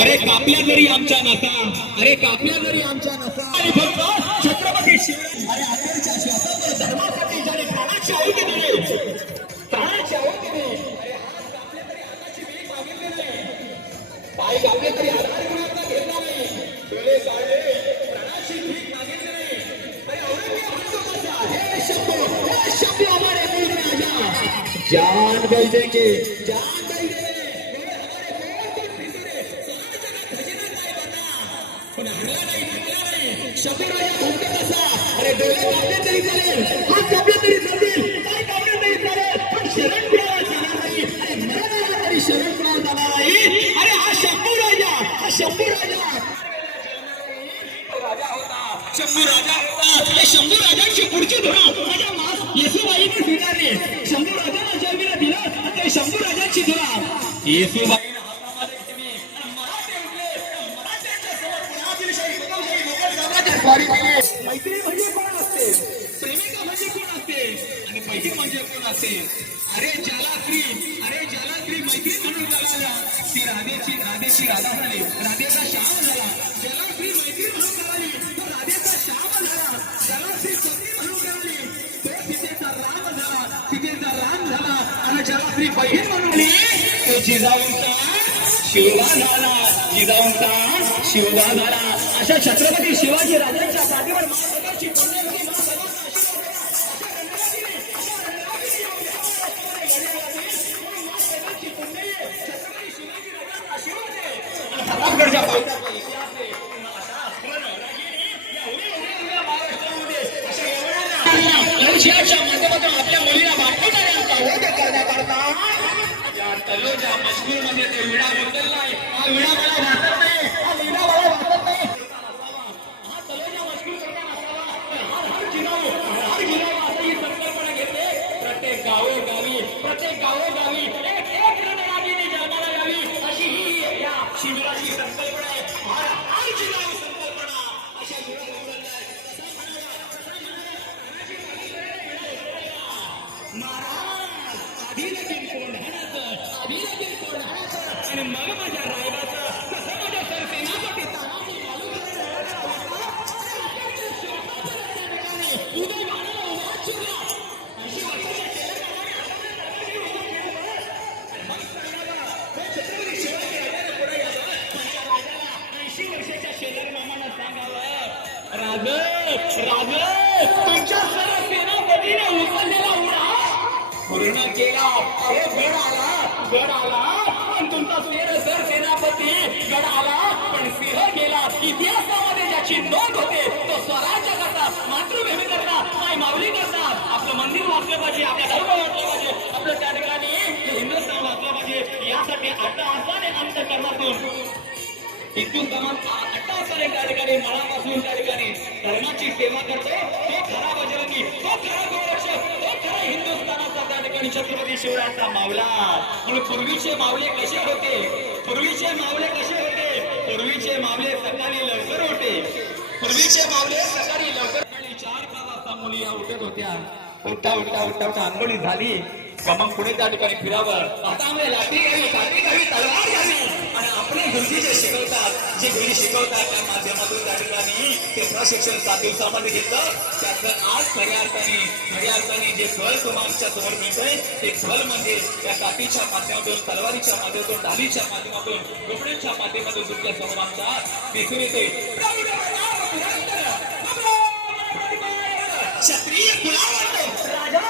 अरे कापल्या जरी आमच्या नसा, अरे कापल्या जरी आमच्या नसा, आणि फक्त छत्रपती शिवराय अरे अखेरच्या श्वासावर धर्मासाठी ज्याने प्राणाची आहुती दिली, प्राणाची आहुती दिली. अरे हात कापले तरी हाताची भीक मागितली नाही, पाय कापले तरी आधार कुणाचा घेतला नाही, डोळे काढले प्राणाची भीक मागितली नाही. अरे औरंगजेब म्हणतो कसा, हे शब्द हमारे मूल राजा जान गई देंगे, जान गई देंगे. शबीराया भूमके कसा, अरे डोळे कापले तरी चालेल, हात कापले तरी चालेल, पाय कापले तरी चालेल, पण शरण कुणाला जाणार नाही. अरे मरणाला तरी शरण कुणाला जाणार नाही. अरे हा शंभू राजा, हा शंभू राजा राजा होता, शंभू राजा होता. हे शंभू राजांची पुढची धुरा माझ्या येसुबाईने स्वीकारली. शंभू राजाला जन्मीला दिलं, ते शंभू राजांची धुरा येसुबाई मैत्री म्हणजे कोण असते, प्रेमिका म्हणजे कोण असते, आणि मैत्री म्हणजे कोण असते. अरे ज्याला स्त्री मैत्री म्हणून जगाला, ती राधेची राधा झाली, राधेचा श्याम झाला. ज्याला स्त्री मैत्री म्हणून जगाली तो राधेचा श्याम झाला. ज्याला स्त्री पती म्हणून जगाली तो सीतेचा राम झाला, सीतेचा राम झाला. आणि ज्याला स्त्री बहीण म्हणून तो जिजाऊंचा शिवबा झाला, जिजाऊंचा शिवबा झाला. अशा छत्रपती शिवाजी राजांच्या पाठीवर महाराजांची पुण्यवती माध्यमातून आपल्या मुलीला वाटवणाऱ्यांचा करण्याकरता या तलोजा मजकूरमध्ये ते विडा बदल नाही. हा विडा मला वाटत नाही, हा विडा मला वाटत नाही. हा तलोजा मजकूर करताना असावा. हर जिल्हा असं ही संकल्पना घेते. प्रत्येक गावोगावी एक रणरागिणी जन्माला यावी, अशी ही या शिबिराची संकल्पना आहे. हर जिल्हा संकल्पना अशा आणि मग माझ्या रायबाचं कसं माझ्या सरसेनापती तानाजी तुमच्या सर्व सेनापतीने उचललेला उडा पूर्ण केला. अरे गड आला पण तुमचा सर सेनापती गड आला पण सिंह गेला. इतिहासामध्ये ज्याची नोंद होते तो स्वराज्य करता, मातृभूमी करता, माय माऊली करता आपलं मंदिर वाचलं पाहिजे, आपल्या धर्म वाचलं पाहिजे, आपलं त्या ठिकाणी हिंदुस्थान वाचलं पाहिजे. यासाठी अट्टहासाने अंतःकरणातून इथून तमाम अट्टहासाने त्या ठिकाणी मनापासून त्या ठिकाणी धर्माची सेवा करतो. तो खरा बजरंगी, तो खरा गोरक्षक, तो खरा हिंदुस्थानाचा त्या ठिकाणी छत्रपती शिवरायांचा मावला. म्हणून पूर्वीचे मावले कसे होते, पूर्वीचे मावले सकाळी लवकर होते, पूर्वीचे मावले सकाळी लवकर 4 वाजता मुली या उठत होत्या. उठता आंघोळी झाली का मग पुढे त्या ठिकाणी फिरावर हातामध्ये लाठी घ्यावी, काठी घ्यावी, तलवार घ्यावी आणि आपले गुरुजी जे शिकवतात त्या माध्यमातून त्या ठिकाणी ते प्रशिक्षण 7 दिवसामध्ये घेतलं. त्याचं आज खऱ्या अर्थाने जे फळ तुम्हाला समोर मिळतंय ते फळ म्हणजे त्या काठीच्या माध्यमातून, तलवारीच्या माध्यमातून, ढालीच्या माध्यमातून, कपड्यांच्या माध्यमातून तुमच्या समोर आमचा दिसून येते. क्षत्रिय कुलावंत राजा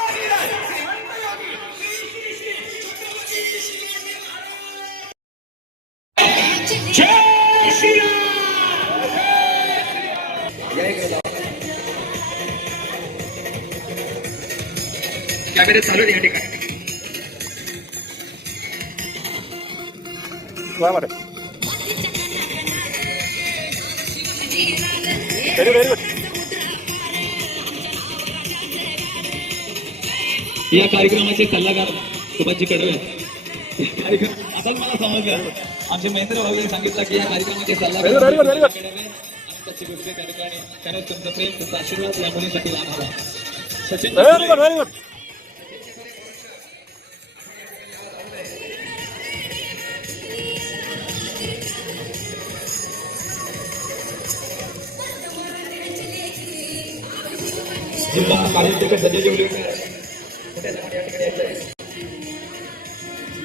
कॅमेरे चालू आहे या ठिकाणी. या कार्यक्रमाचे सल्लागार सुभाषजी कडवे आता मला समजलं. आमचे महेंद्र भाऊ यांनी सांगितलं की या कार्यक्रमाचे सल्लागार त्या ठिकाणी खरंच तुमचं प्रेम, तुमचा आशीर्वाद या मुलीसाठी लाभावा. सचिन जिल्हा कार्याध्यक्ष संजय जेवलेकर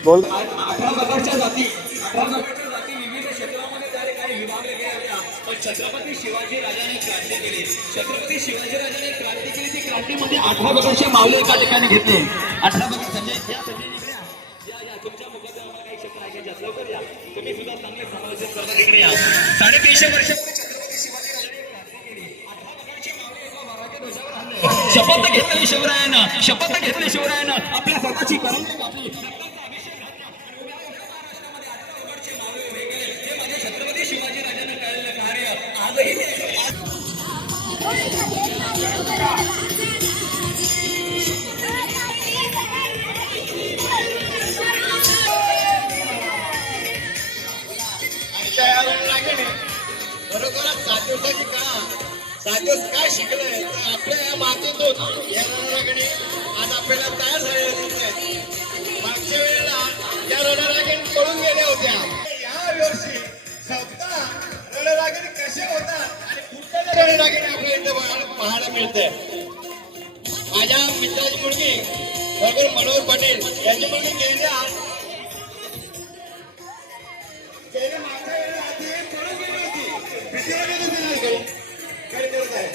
बोल 18 प्रकारच्या जाती विविध क्षेत्रामध्ये त्या ठिकाणी विभागल्या गेल्या होत्या. पण छत्रपती शिवाजी राजाने क्रांती केली. छत्रपती शिवाजी राजाने क्रांती केली. ती क्रांतीमध्ये 18 प्रकारचे मावळे एका ठिकाणी घेतले. 18 प्रकार संजय या तुमच्या मुखात आम्हाला काही शब्द ऐकायचे असलं तर या. तुम्ही सुद्धा चांगले समालोचन करता तिकडे या. 350 वर्षापूर्वी छत्रपती शिवाजी राजाने क्रांती केली. 18 प्रकारचे मावळे एका वाघाच्या ध्वजावर आणले. शपथ घेतली शिवरायानं आपल्या स्वतःची करंजी कापली. छत्रपती शिवाजी राजांना कळलेलं कार्य आजही बरोबरच 7 दिवसाची काळा 7 दिवस काय शिकलंय तर आपल्या या मातीतून या रणरागिणी आज आपल्याला तयार झालेल्या दिसत. मागच्या वेळेला या रणरागिणी पळून गेल्या होत्या. या वर्षी स्वतः रणरागिणी कसे होतात आणि कुठल्या रणरागिणी आपल्या इथे पाहायला मिळते. माझ्या मित्राची मुलगी बरोबर मनोहर पटेल याची मुलगी गेल्या मागच्या वेळेला आधी पळून गेली होती. भीती वाटत होती ना काही काय करत आहे.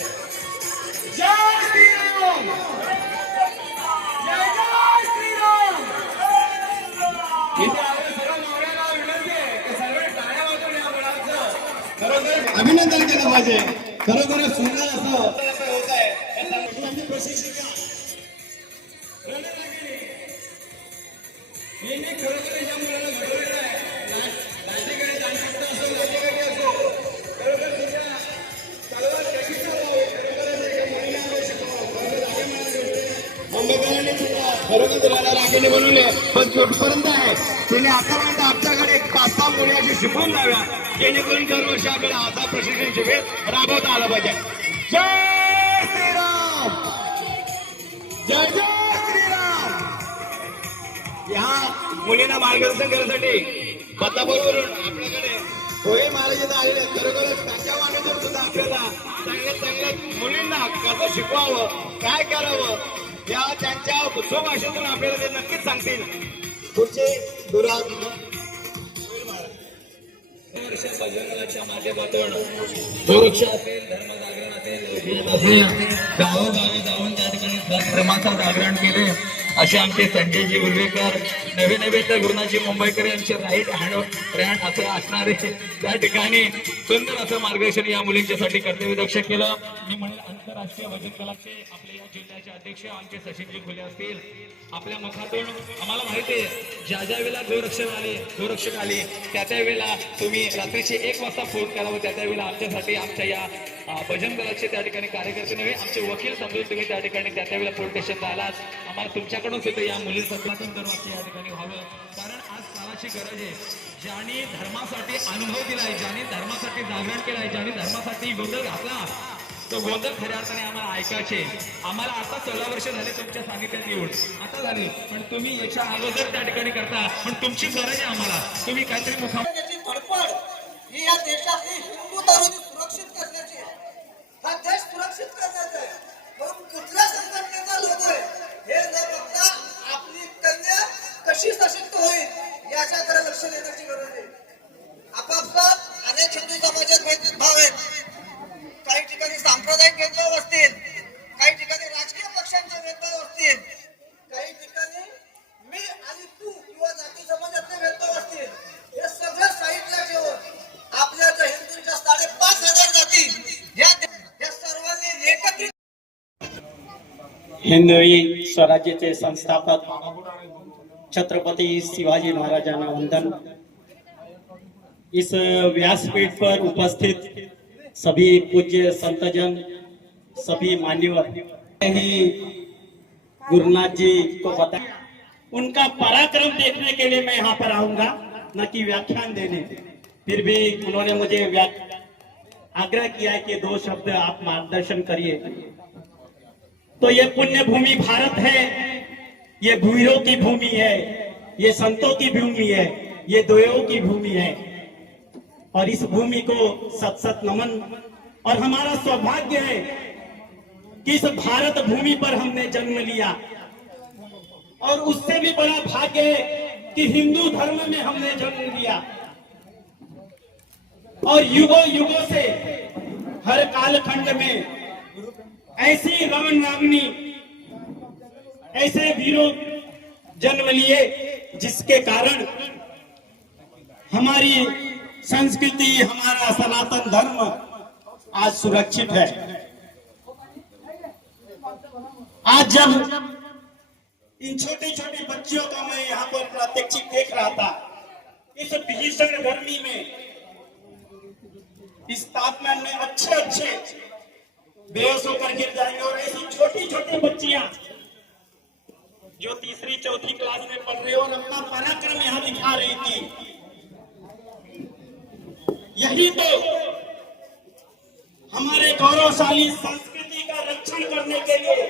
जय श्रीराम जय श्रीराम. इथे आपल्या सर्व नवऱ्याला विनंती आहे की सर्व टाळ्या वाजवून या मुलाचं खरोखर अभिनंदन केलं पाहिजे. खरोखर सुंदर असं होत आहे. या सर्वांची प्रशिक्षिका मी खरोखर या मुलाला घडवलेलं आहे. लाठीकडे जाणपट्टा असो लाठीकडे असो खरोखर तुझ्या तलवार कशी चालवावी खरोखरच एका मुलीला आम्ही शिकवलं. खरोखर आहे मला गोष्ट मुंबईकरांनी सुद्धा खरोखर तुला राखीने बनवले. पण कुठपर्यंत आहे तिने आतापर्यंत आमच्याकडे 5-6 मुली अशी शिकवून द्याव्या जेणेकरून दरवर्षी आपल्याला असा प्रशिक्षण शिबिर राबवता आलं पाहिजे. जय श्रीराम जय जय श्रीराम. ह्या मुलींना मार्गदर्शन करण्यासाठी बत्तापूरवरून आपल्याकडे होय महाराज इथं आलेले आहेत. खरोखरच त्यांच्या माध्यमातून सुद्धा आपल्याला चांगल्या मुलींना कसं शिकवावं काय करावं या त्यांच्या स्वभाषेतून आपल्याला ते नक्कीच सांगतील. पुढचे दुराग बजरंगाच्या माध्यमातून गोरक्षा असेल धर्म जागरण असेल गावोगावी जाऊन त्या ठिकाणी धर्माचं जागरण केले. असे आमचे संजयजी उर्वेकर नवे तर गुरुनाथजी मुंबईकर यांचे राईट हँड असे असणारे त्या ठिकाणी सुंदर असं मार्गदर्शन या मुलींच्यासाठी कर्तव्यदक्ष केलं. मी म्हणेल आंतरराष्ट्रीय भजन कलाचे आपले या जिल्ह्याचे अध्यक्ष आमचे सचिनजी खुले असतील. आपल्या मुखातून आम्हाला माहिती आहे ज्या वेळेला गोरक्षक आले त्या वेळेला तुम्ही रात्रीचे 1 वाजता फोन करावं. त्या वेळेला आमच्यासाठी आमच्या या भजन दलाचे त्या ठिकाणी कार्यकर्ते नव्हे आमचे वकील समजून तुम्ही त्या ठिकाणी त्या वेळेला पोलीस स्टेशनला आलात. आम्हाला तुमच्याकडून सुद्धा या मुलींसाठी दरवाजे या ठिकाणी व्हावं. कारण आज काळाची गरज आहे. ज्यांनी धर्मासाठी अनुभव दिलाय ज्यांनी धर्मासाठी जागरण केलंय ज्यांनी धर्मासाठी गोंधळ घातला तो गोंधळ खऱ्या अर्थाने आम्हाला ऐकायचे. आम्हाला आता 14 वर्ष झाले तुमच्या सांगितल्यात येऊन आता झाले पण तुम्ही याच्या अगोदर त्या ठिकाणी करता. पण तुमची गरज आहे आम्हाला. तुम्ही काहीतरी त्याची धडपड ही या देशातली हिंदू तरुणी सुरक्षित करण्याची हा देश सुरक्षित करण्याचा आहे. म्हणून कुठल्या संघटनेचा लोक आहे हे न बघता आपली कन्या कशी सशक्त होईल याच्याकडे लक्ष देण्याची गरज आहे. आपापसात अनेक हिंदू समाजात भेदभाव आहेत. काही ठिकाणी सांप्रदायिक भेदभाव असतील काही ठिकाणी राजकीय पक्षांचे भेदभाव असतील काही ठिकाणी मी आणि तू किंवा जाती समाजातले भेदभाव असतील. हे सगळं साईडला ठेवून आपल्या ज्या हिंदूंच्या 5,500 जाती या सर्वांनी एकत्रित हिंदवी स्वराज्याचे संस्थापक छत्रपति शिवाजी महाराजांना वंदन. इस व्यासपीठ पर उपस्थित सभी पूज्य संतजन सभी मान्यवर ही गुरुनाथ जी को बता उनका पराक्रम देखने के लिए मैं यहाँ पर आऊंगा न कि व्याख्यान देने. फिर भी उन्होंने मुझे आग्रह किया है कि 2 शब्द आप मार्गदर्शन करिए. तो ये पुण्य भूमि भारत है. ये वीरों की भूमि है. ये संतों की भूमि है. ये दोयों की भूमि है. और इस भूमि को सत सत नमन. और हमारा सौभाग्य है कि इस भारत भूमि पर हमने जन्म लिया, और उससे भी बड़ा भाग्य है कि हिंदू धर्म में हमने जन्म लिया। और युगों युगों से हर कालखंड में ऐसी रमन नामनी ऐसे वीरों जन्म लिए जिसके कारण हमारी संस्कृति, हमारा सनातन धर्म आज सुरक्षित है। आज जब इन छोटी छोटी बच्चियों का मैं यहाँ पर प्रात्यक्षिक देख रहा था, इस भीषण गर्मी में, इस तापमान में अच्छे बेहोश होकर गिर जाएंगे, और ऐसी छोटी छोटी बच्चियां जो तीसरी चौथी क्लास में पढ़ रही और अपना पराक्रम यहाँ दिखा रही थी। यही तो हमारे गौरवशाली संस्कृति का रक्षण करने के लिए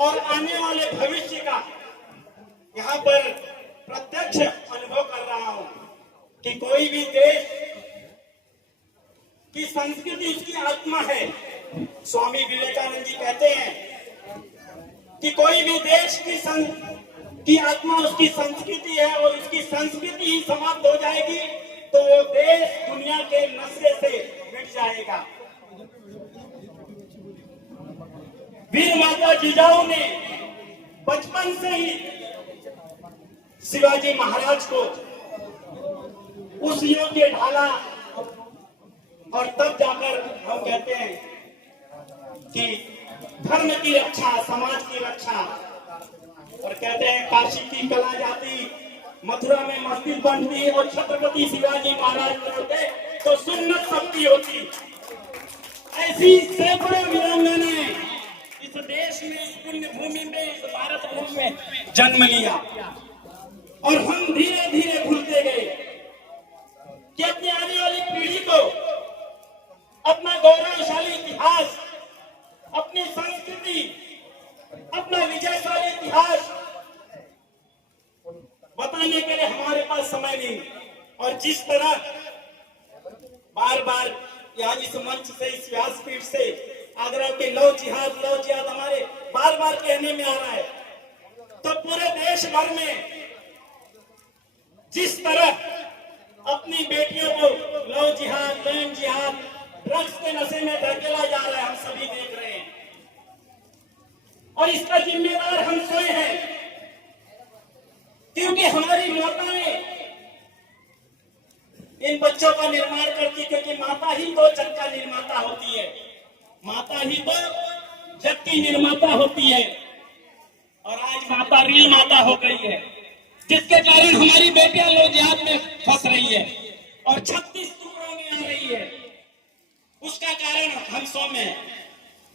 और आने वाले भविष्य का यहाँ पर प्रत्यक्ष अनुभव कर रहा हूं कि कोई भी देश की संस्कृति उसकी आत्मा है। स्वामी विवेकानंद जी कहते हैं कि कोई भी देश की आत्मा उसकी संस्कृति है, और उसकी संस्कृति ही समाप्त हो जाएगी तो वो देश दुनिया के नशे से मिट जाएगा। वीर माता जिजाऊ ने बचपन से ही शिवाजी महाराज को उस योग्य ढाला, और तब जाकर हम कहते हैं कि धर्म की रक्षा, समाज की रक्षा, और कहते हैं काशी की कला जाती, मथुरा में मस्जिद बनती, और छत्रपति शिवाजी महाराज होते तो सुन्नत शक्ति होती। ऐसी सैकड़ों वीरांगनाएं इस देश में, इस पुण्य भूमि में, इस भारत भूमि में जन्म लिया, और हम धीरे धीरे भूलते गए कि अपनी आने वाली पीढ़ी को अपना गौरवशाली इतिहास, अपनी संस्कृति, अपना विजयशाली इतिहास बताने के लिए हमारे पास समय नहीं। और जिस तरह बार बार यहाँ इस मंच से, इस व्यासपीठ से आगरा के लौ जिहाद हमारे बार बार कहने में आ रहा है, तो पूरे देश भर में जिस तरह अपनी बेटियों को लौ जिहाद, लैंड जिहाद, ड्रग्स के नशे में धकेला जा रहा है, हम सभी देख रहे हैं, और इसका जिम्मेदार हम स्वयं हैं, क्योंकि हमारी माताएं इन बच्चों का निर्माण करती, क्योंकि माता ही तो जग का निर्माता होती है, माता ही तो जग की निर्माता होती है। और आज माता रील माता हो गई है, जिसके कारण हमारी बेटियां लोग जिहाद में फंस रही है और 36 टुकड़ों में आ रही है। उसका कारण हम सौ में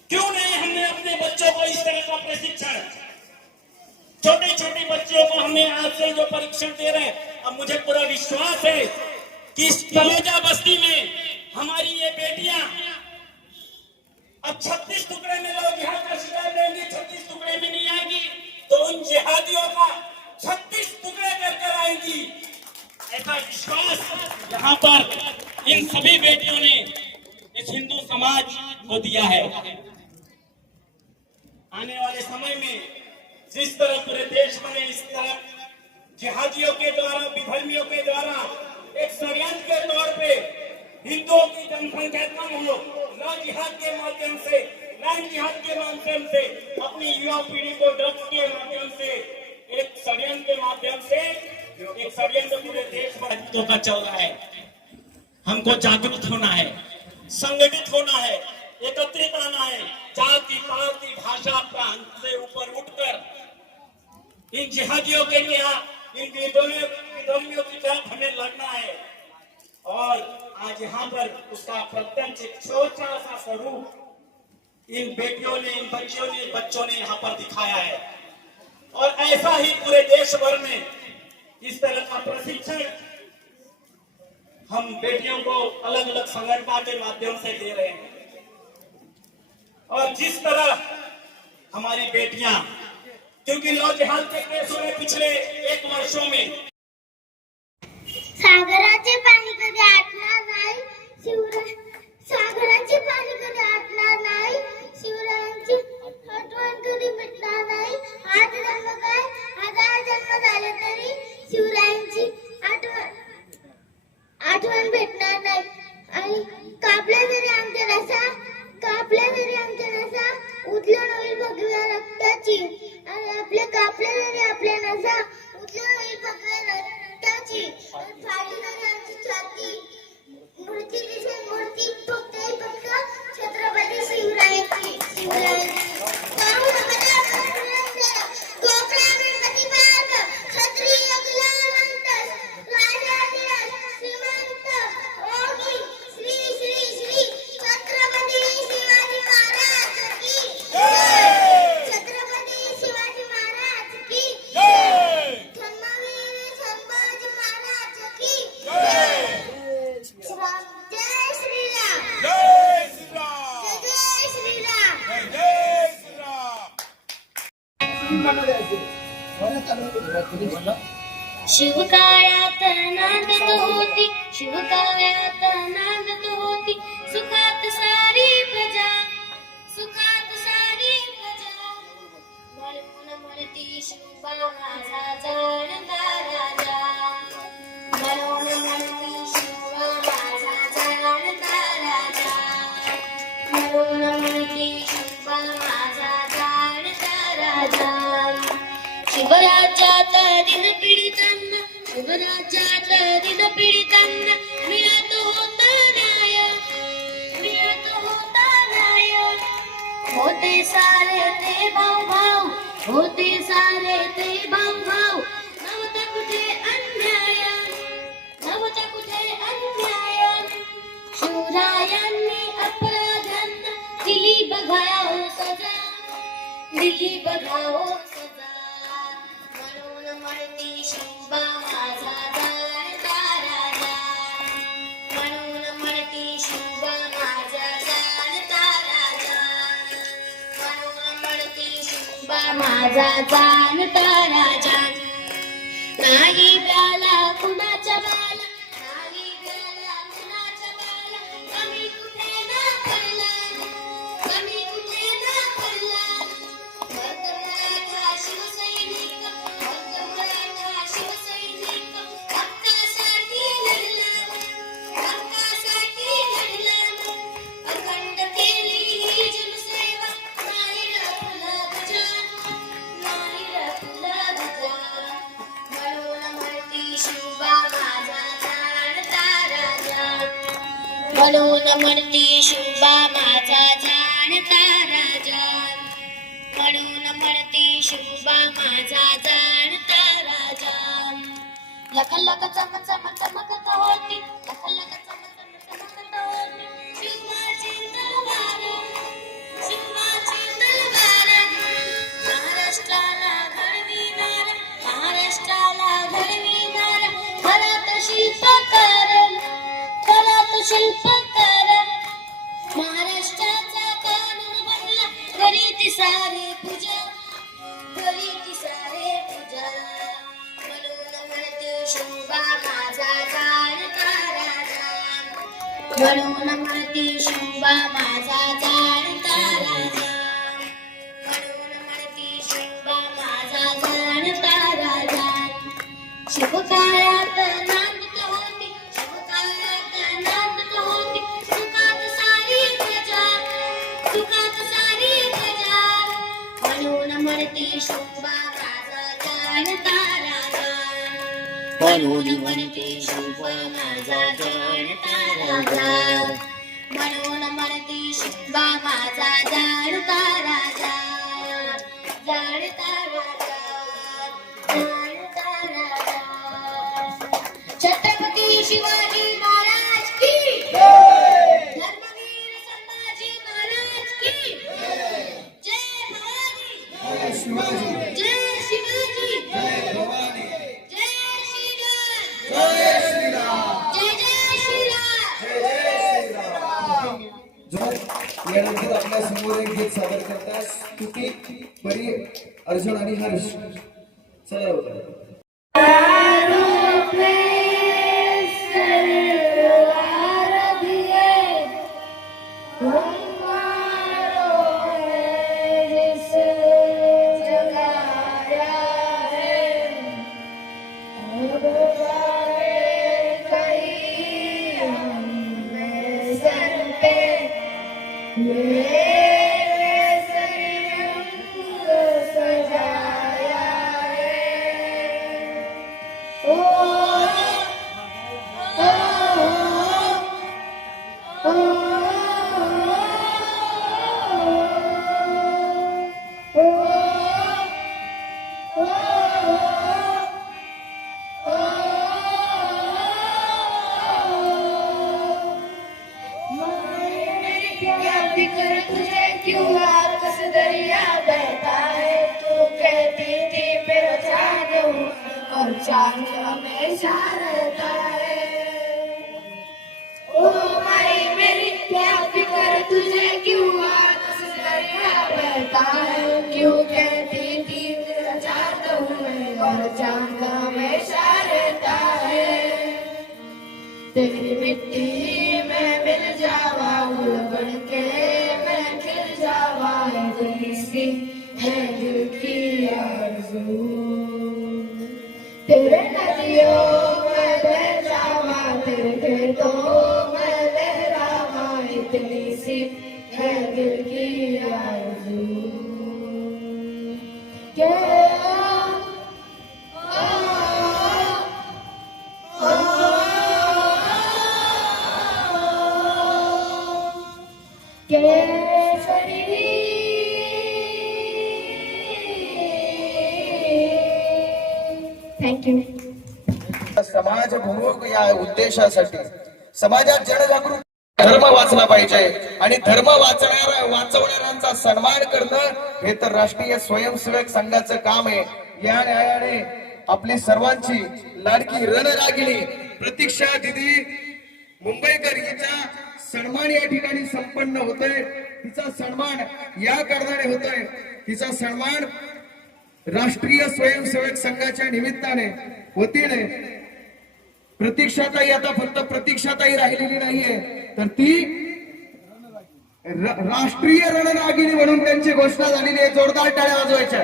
क्यों नहीं हमने अपने बच्चों को इस तरह का प्रशिक्षण, छोटी छोटी बच्चियों को हमने आज से जो परीक्षण दे रहे हैं, अब मुझे पूरा विश्वास है कि इस तलोजा बस्ती में हमारी ये बेटियां अब 36 टुकड़े में लोग जिहाद का शिकार लेंगी, 36 टुकड़े में नहीं आएगी तो उन जिहादियों का 36 टुकड़े कर आएगी। ऐसा विश्वास यहाँ पर इन सभी बेटियों ने इस हिंदू समाज को दिया है। आने वाले समय में जिस तरह पूरे देश में इस तरह जिहादियों के द्वारा, विधर्मियों के द्वारा एक षड्यंत्र के तौर पे हिंदुओं की जनसंख्या कम हो, लौ जिहाद के माध्यम से, लैंड जिहाद के माध्यम से, अपनी युवा पीढ़ी को ड्रग्स के माध्यम से, एक षड्यंत्र के माध्यम से एक षड्यंत्र पूरे देश में का चल रहा है। हमको जागरूक होना है, संगठित होना है, एकत्रित आना है, जाति, पाति, भाषा, प्रांत से ऊपर उठकर इन जिहादियों के इन विधर्मियों के खिलाफ हमें लड़ना है। और आज यहाँ पर उसका प्रत्यक्ष एक छोटा सा स्वरूप इन बेटियों ने, इन बच्चों ने यहाँ पर दिखाया है। और ऐसा ही पूरे देश भर में इस तरह का प्रशिक्षण हम बेटियों को अलग अलग संगठनों के माध्यम से दे रहे हैं। और जिस तरह हमारी बेटियां, क्योंकि लौ जिहाद के केसों में पिछले 1 वर्षों में सागराचे पाणी कधी आटणार नाही, सागराचे पाणी कधी आटणार नाही, शिवरायांचे रक्ताची आपल्या कापल्या जरी आपल्या नसा उचलून होईल फक्त रक्ताची फाडली जरी आमची छाती मूर्ती दिसेल मूर्ती फक्त छत्रपती शिवरायांची गोपला गणपती बाग क्षत्रिय गुलामंत राजाधिराज श्रीमंत ओगी श्री श्री श्री छत्रपती शिवाजी महाराज की छत्रपती शिवाजी महाराज की धर्मवीर संभाजी महाराज की जय श्रीराम जय श्रीराम शिवकाळात नांदत होती शिवकाळात नांदत होती सुखात सारी प्रजा म्हणून म्हणती शिवबा माझा जाणता राजा म्हणून म्हणती शिवबा माझा जाणता राजा म्हणून म्हणती शिवबा माझा जाणता राजा शिवराज्यात दिन पीडितांना मिळत होता न्याय होते सारे ते भाऊ नव्हता कुठे अन्याय शिवरायांनी अपराध्यांना दिली बघाओ सजा म्हणून म्हणती शिवबा माझा जाणता राजा म्हणून म्हणती शिवबा माझा जाणता राजा म्हणून म्हणती शिवबा माझा जाणता राजा नाही ब्याला कुणाच्या बाला कमी कुठे ना पडला भक्त मराठा शिवसैनिक हक्कासाठी लढला अखंड केली ही जनसेवा नाही रखला ध्वजा म्हणून म्हणती शिवबा माझा जाणता राजा म्हणून म्हणती शिवबा माझा जाणता राजा म्हणून म्हणती शिवबा माझा जाणता राजा लख लख चम चम चमकत होती शिवाची तलवार महाराष्ट्राला घडविणारा घरात शिल्पकार महाराष्ट्राचा कानून बनला घरी ती सारे पूजा म्हणून म्हणते शिवबा माझा जाणता राजा म्हणून म्हणते शिवबा माझा जाणता राजा म्हणून म्हणते शिवबा माझा जाणता राजा शिवकाळात नांदत होती सुखात सारी प्रजा म्हणून म्हणती शिवबा माझा जाणता राजा म्हणून म्हणती शिवबा माझा जाणता राजा म्हणून म्हणती शिवबा माझा जाणता राजा छत्रपती शिवाजी महाराज की धर्मवीर संभाजी महाराज की जय भवानी जय शिवाजी जय श्रीराम जय श्रीराम यानंतर आपल्या समोर एक गीत सादर करतात तुकी परी अर्जुन आणि हर्ष चला बघा मेरे शरीर दरिया बहता है तू कहती थी मेरा चांद हूँ और चांद हमेशा रहता है ओ माई मेरी क्या फिक्र तुझे क्यों आज दरिया बहता है क्यों कहती थी मेरा चांद हूँ मैं और चांद हमेशा रहता है तेरी मिट्टी में मिल जावा गुल बन के मैं खिल जावा इसकी है दिल की आरज़ू तेरे नदियों में बह जावा तेरे खेतों में लहरावा इतनी सी है दिल की आरज़ू थँक्यू. समाज भोग या उद्देशासाठी समाजात जनजागृती धर्म वाचला पाहिजे आणि धर्म वाचवणाऱ्यांचा सन्मान करणं हे तर राष्ट्रीय स्वयंसेवक संघाचं काम आहे. या न्यायाने आपली सर्वांची लाडकी रणरागिणी प्रतीक्षा दिदी मुंबईकर हिचा सन्मान या ठिकाणी संपन्न होतोय. तिचा सन्मान या कारणाने होतोय. तिचा सन्मान राष्ट्रीय स्वयंसेवक संघाच्या निमित्ताने वतीने प्रतीक्षाताई आता फक्त प्रतीक्षाताई राहिलेली नाहीये तर ती राष्ट्रीय रणरागिणी म्हणून त्यांची घोषणा झालेली आहे. जोरदार टाळ्या वाजवायच्या.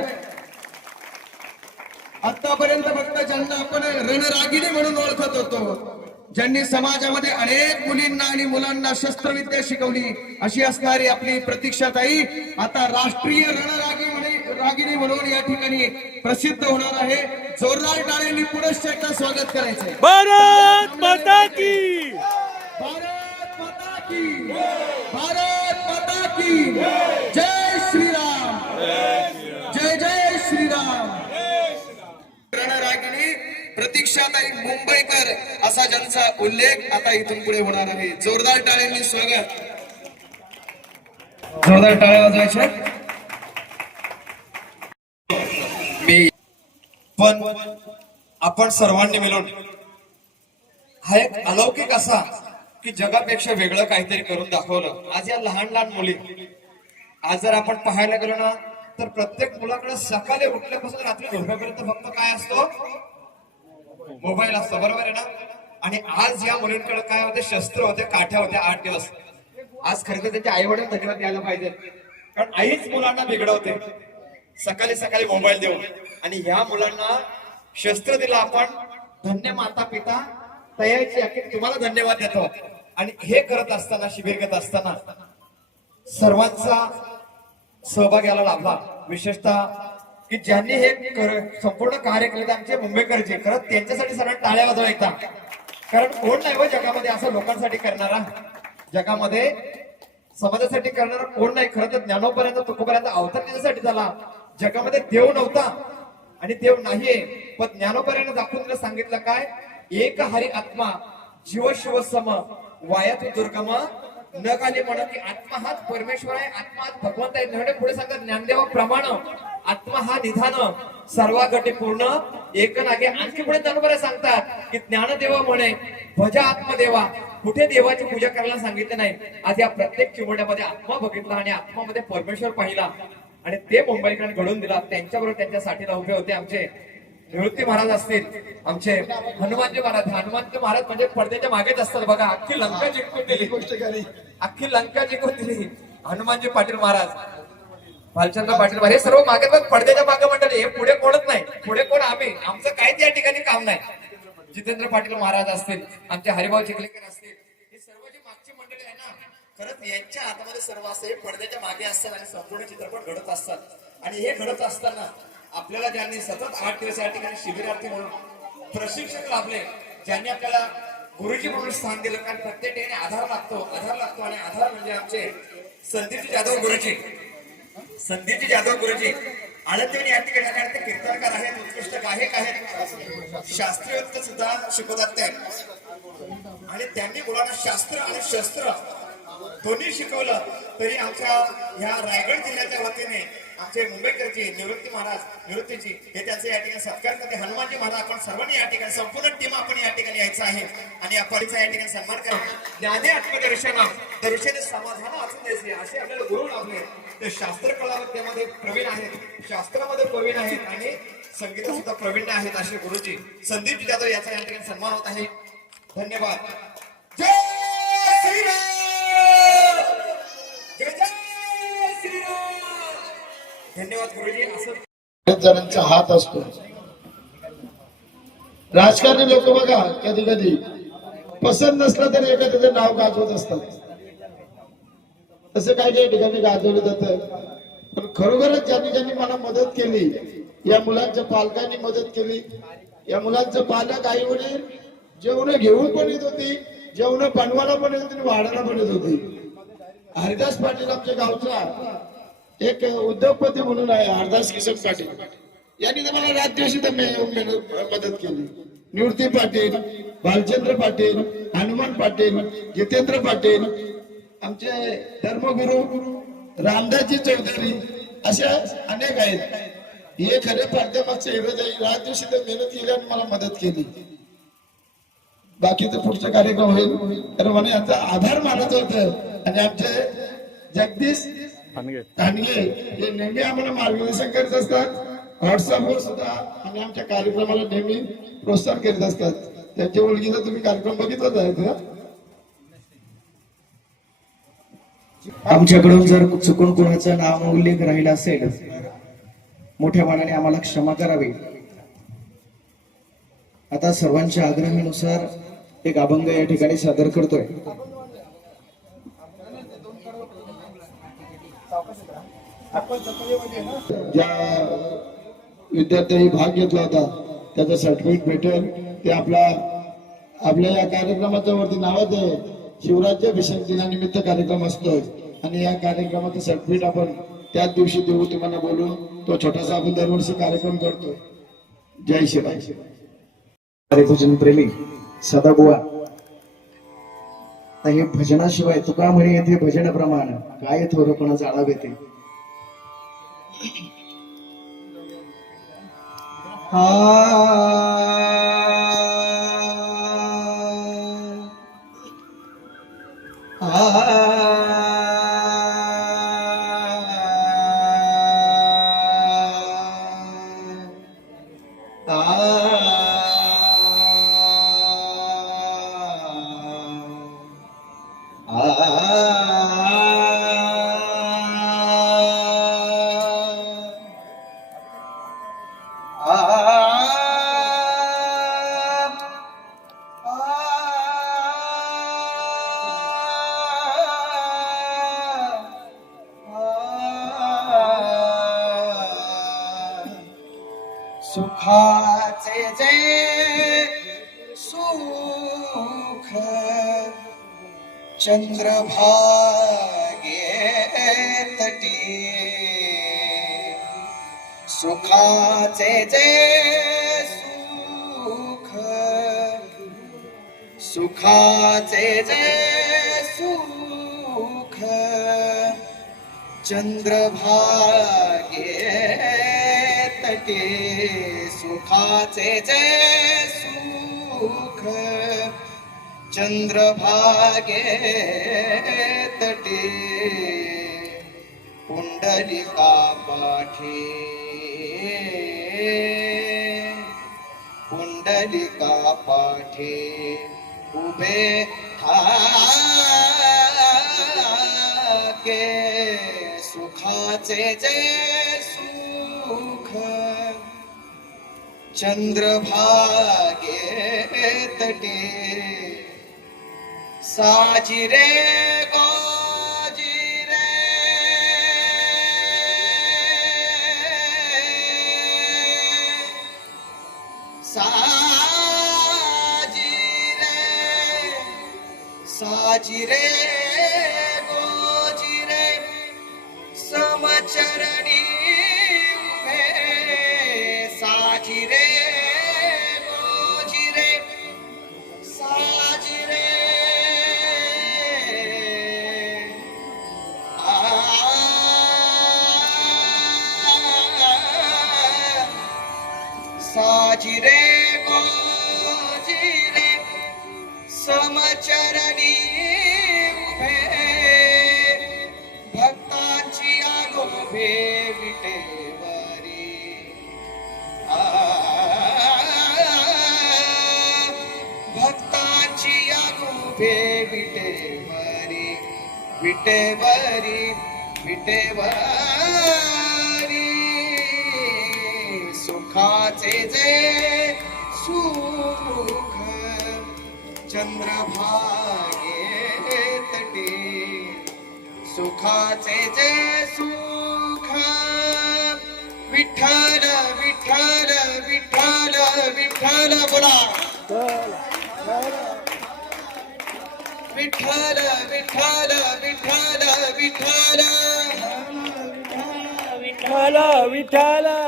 आतापर्यंत फक्त ज्यांना आपण रणरागिणी म्हणून ओळखत होतो, ज्यांनी समाजामध्ये अनेक मुलींना आणि मुलांना शस्त्रविद्या शिकवली, अशी असणारी आपली प्रतीक्षाताई आता राष्ट्रीय रणरागिणी म्हणून या ठिकाणी प्रसिद्ध होणार आहे. जोरदार टाळ्यांनी पुनश्च एकदा स्वागत करायचंय. भारत माता की, भारत माता की, भारत माता की जय श्रीराम, जय जय श्रीराम. रणरागिणी प्रतीक्षाताई मुंबईकर असा ज्यांचा उल्लेख आता इथून पुढे होणार आहे. जोरदार टाळ्यांनी स्वागत. जोरदार टाळ्या वाजवायच्या. पण आपण सर्वांनी मिळून हा एक अलौकिक असा की जगापेक्षा वेगळं काहीतरी करून दाखवलं. आज या लहान लहान मुली, आज जर आपण पाहायला गेलो ना तर प्रत्येक मुलाकडे सकाळी उठल्यापासून रात्री झोपेपर्यंत फक्त काय असतो, मोबाईल असतो, बरोबर आहे ना. आणि आज या मुलींकडे काय होते, शस्त्र होते, काठ्या होत्या. 8 दिवस. आज खरं तर त्यांच्या आई वडील धन्यवाद द्यायला पाहिजे, कारण आईच मुलांना बिघडवते सकाळी सकाळी मोबाईल देऊन. आणि ह्या मुलांना शस्त्र दिलं आपण. धन्य माता पिता तयाची अखेर तुम्हाला धन्यवाद देतो. आणि हे करत असताना, शिबिर करत असताना सर्वांचा सहभाग याला लाभला. विशेषतः की ज्यांनी हे संपूर्ण कार्य केले आमचे मुंबईकरचे, खरंच त्यांच्यासाठी सर्वांना टाळ्या वाजवा एकदा. कारण कोण नाही हो जगामध्ये असं लोकांसाठी करणारा, जगामध्ये समाजासाठी करणारा कोण नाही. खरं तर ज्ञानोपर्यंत तुकोपर्यंत अवतार त्याच्यासाठी झाला. जगामध्ये देव नव्हता आणि देव नाहीये, पण ज्ञानोपर्यंत दाखवून तिला सांगितलं काय, एक हरी आत्मा जीव शिव सम वायातून दुर्गम न काले म्हणा की आत्मा हाच परमेश्वर आहे, आत्मा हाच भगवंत आहे. म्हणजे पुढे सांगतात ज्ञानदेवाप्रमाणे आत्मा हा निधान सर्वागटी पूर्ण एक नागे. आणखी पुढे ज्ञानोपर्यंत सांगतात की ज्ञानदेवा म्हणे भजा आत्मदेवा. कुठे देवाची पूजा करायला सांगितलं नाही. आज या प्रत्येक चिमोड्यामध्ये आत्मा बघितला आणि आत्मामध्ये परमेश्वर पाहिला आणि ते मुंबईकडे घडून दिला. त्यांच्याबरोबर त्यांच्या साठीला उभे होते आमचे निवृत्ती महाराज असतील, आमचे हनुमानजी महाराज. हनुमानजी महाराज म्हणजे पडद्याच्या मागेच असतात बघा. अख्खी लंका जिंकून दिली, अख्खी लंका जिंकून दिली हनुमानजी पाटील महाराज, भालचंद्र पाटील महाराज. हे सर्व मागे बघ पडद्याच्या मागे मंडळी. हे पुढे कोणच नाही, पुढे कोण आम्ही, आमचं काहीच या ठिकाणी काम नाही. जितेंद्र पाटील महाराज असतील, आमचे हरिभाऊ चिखलेकर असतील, हे सर्व जी मागची मंडळी आहे ना, खरंच यांच्या हातामध्ये सर्व असं हे पडद्याच्या मागे असतात आणि संपूर्ण चित्रपट घडत असतात. आणि हे घडत असताना आपल्याला ज्यांनी सतत 8 दिवस या ठिकाणी शिबिरार्थी म्हणून प्रशिक्षक लाभले, ज्यांनी आपल्याला गुरुजी म्हणून स्थान दिलं, कारण प्रत्येक ठिकाणी आधार लागतो आणि आधार म्हणजे आमचे संदीपजी जाधव गुरुजी, संदीपजी जाधव गुरुजी आळंदीवर या ठिकाणी ते कीर्तनकार आहेत, उत्कृष्ट गायक आहेत, शास्त्रीय सुद्धा शिकवतात ते. आणि त्यांनी मुलांना शास्त्र आणि शस्त्र दोन्ही शिकवलं. तरी आमच्या ह्या रायगड जिल्ह्याच्या वतीने आमचे मुंबईकरचे निवृत्ती महाराज निवृत्तीजी हे त्यांचे या ठिकाणी सत्कार करते. हनुमानजी महाराज आपण सर्वांनी या ठिकाणी संपूर्ण टीम आपण या ठिकाणी यायचं आहे आणि आपण या ठिकाणी सन्मान करा. ज्ञाने आत्मदर्शना दर्शने समाधान वाचून द्यायचे असे आपल्याला गुरु लाभले. ते शास्त्र कलाविद्यामध्ये प्रवीण आहेत, शास्त्रामध्ये प्रवीण आहेत आणि संगीतात सुद्धा प्रवीण आहेत असे गुरुजी संदीप जाधव याचा या ठिकाणी सन्मान होत आहे. धन्यवाद. जय श्रीराम. जय जय श्रीराम. धन्यवाद गुरुजी. असं बरेच जणांचा हात असतो. राजकारणी लोक बघा कधी कधी पसंत नसलं तरी एखाद्याचं नाव गाजवत असतात. तसं काही काही ठिकाणी गाजवलं जातं. पण खरोखरच ज्यांनी ज्यांनी मला मदत केली, या मुलांच्या पालकांनी मदत केली. या मुलांचं पालक आई वडील जेवण घेऊन पण येत होती, जेवण बनवायला पण येत होती, वाढायला पण येत होती. हरिदास पाटील आमच्या गावचा एक उद्योगपती म्हणून आहे, हरदास किसन पाटील. यांनी तर मला रात दिवशी मदत केली. निवृत्ती पाटील, भालचंद्र पाटील, हनुमान पाटील, जितेंद्र पाटील, आमचे धर्मगुरु रामदासजी चौधरी, अशा अनेक आहेत. हे खरे पाठ्यमागचे हिरोज आहे. रात दिवशी तर मेहनत केली आणि मला मदत केली. बाकीचं पुढचा कार्यक्रम होईल तर मला यांचा आधार मानायचं होतं. आणि आमचे जगदीश कानगे हे नेहमी आम्हाला मार्गदर्शन करीत असतात. व्हॉट्सअपवर सुद्धा आणि आमच्या कार्यक्रमाला नेहमी प्रोत्साहन करीत असतात. त्यांच्या ओळखीचा तुम्ही कार्यक्रम बघितलाच आहे का? आमच्याकडून जर चुकून कोणाचा नाव उल्लेख राहिला असेल मोठ्या मनाने आम्हाला क्षमा करावी. आता सर्वांच्या आग्रहानुसार एक अभंग या ठिकाणी सादर करतोय. ज्या विद्यार्थ्यांनी भाग घेतला होता त्याचं सर्टिफिकेट भेटेल. ते आपल्या या कार्यक्रमाच्या वरती नावाच आहे, शिवराज्याभिषेक दिनानिमित्त कार्यक्रम असतो आणि या कार्यक्रमाचं सर्टिफिकेट आपण त्याच दिवशी देऊ तुम्हाला बोलून. तो छोटासा आपण दरवर्षी कार्यक्रम करतो. जय शिवाय. हरिभजन प्रेमी सदाबुवा. हे भजनाशिवाय तुका म्हणे येथे भजन प्रमाण काय थोरपणा जाणावे ते. सुखाचे जे सुख चंद्रभागे तटी. सुखाचे जे सुख सुखाचे जे सुख चंद्रभागे तटे. सुखाचे जे सुख चंद्रभागे तटे. पुंडलिका पाठी पुंडलिका पाठी उभे ठाके. सुखाचे जे सुख चंद्रभागे तटे. साजिरे गोजिरे साजिरे साजिरे गोजिरे समचरणी उभे. साजिरे गोजिरे साजिरे गोजी रे समचरणी उभे भक्तांची आगोभे विटेवरी भक्तांची आगोभे विटेवरी विटेवरी विटेवरी सुखाचे जे सुख चंद्रभागे तटे सुखाचे जे सुख विठ्ठल विठ्ठल विठ्ठल विठ्ठल बोला विठ्ठल विठ्ठल विठ्ठल विठ्ठल विठ्ठल विठ्ठल विठ्ठल विठ्ठल विठ्ठल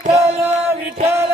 विठ्ठल विठ्ठल विठ्ठल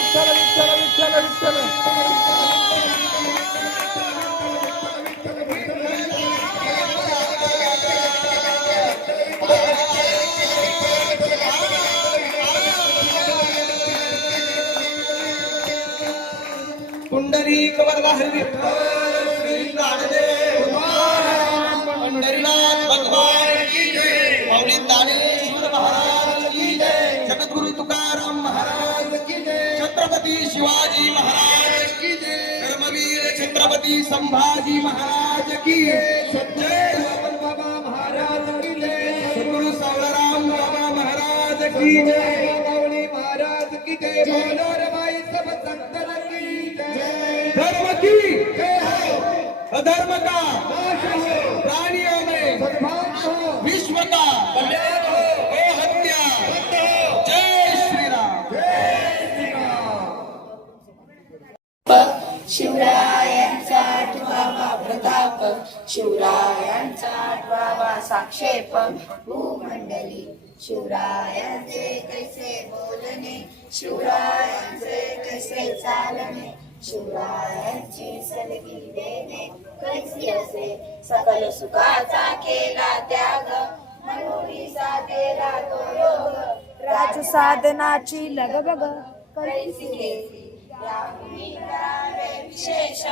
विठ्ठल विठ्ठल विठ्ठल विठ्ठल पुंडरीक वरदाहरी विठ्ठल श्री ज्ञानदेव महाराज पंढरीनाथ भगवान की जय माऊली ज्ञानेश्वर महाराज की जय जगद्गुरु तुकाराम महाराज की जय छत्रपती शिवाजी महाराज की जय धर्मवीर छत्रपती संभाजी महाराज की जय बाबा महाराज की जय सद्गुरु सावळाराम बाबा महाराज की जय माऊली महाराज की जय बोलो बाई सब संतन की धर्म की अधर्म का प्राणियों में विश्व का कल्याण हो हत्या जय श्री राम शिवरायांचा आठवावा प्रताप शिवरायांचा आठवावा साक्षेप भूमंडली शिवरायांचे कैसे बोलणे शिवरायांचे कैसे चालणे शिवरायांची सलगी देणे कैसी असे सकल सुखाचा केला त्याग मनोरीचा केला तो योग राज साधनाची लगबग कैसी केली या करावे विशेष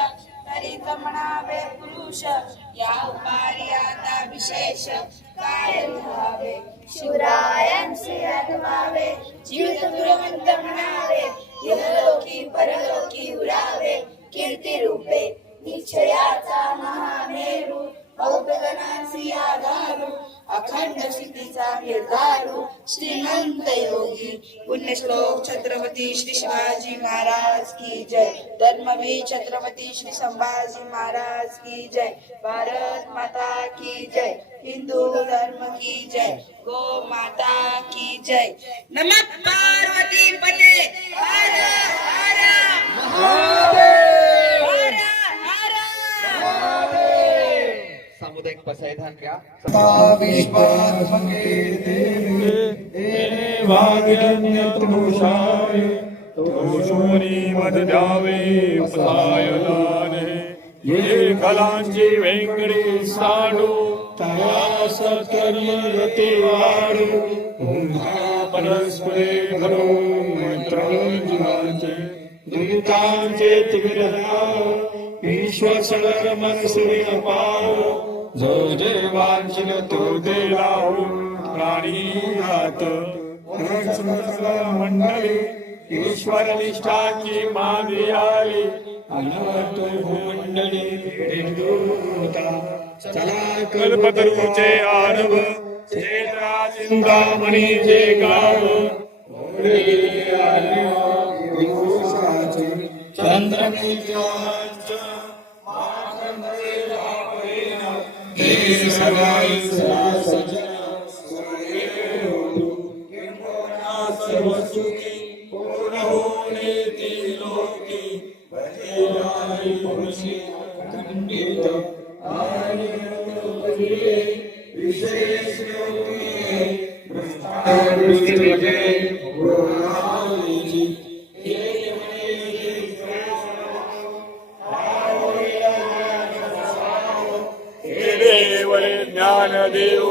तरी म्हणावे पुरुष या उपारी आता विशेष काय लिहावे शिवरायांचे आठवावे जीवित दुरवंत म्हणावे इहलोकी परलोकी उरावे कीर्ती रूपे निश्चयाचा महामेरू औपगणांची आधारू अखंड स्थितीचा निर्धारू श्रीमंत योगी पुण्यश्लोक छत्रपती श्री शिवाजी महाराज की जय धर्मवीर छत्रपती श्री संभाजी महाराज की जय भारत माता की जय हिंदू धर्म की जय गो माता की जय नमः पार्वती पते हर हर महादेव हर हर सामुदायिक पसायदान घ्या भाग्यन्यतनुषाय तोषोनी मद द्यावे उपसायदाने ये कलांची वेंकटे साडू तया सत्कर्म रते वाडू परस्परे घरो मैत्रांचे दुरितांचे तिग्रहा ईश्वर सगर मनसुरी अपाव जो जे वांछिल तो दे लावू प्राणी हात मंडळी ईश्वर निष्ठाची मागे आली अनवत मंडळी चला कल्पतरूचे आरव क्षेत्रा चिंतामणीचे गाव ज्ञान देऊ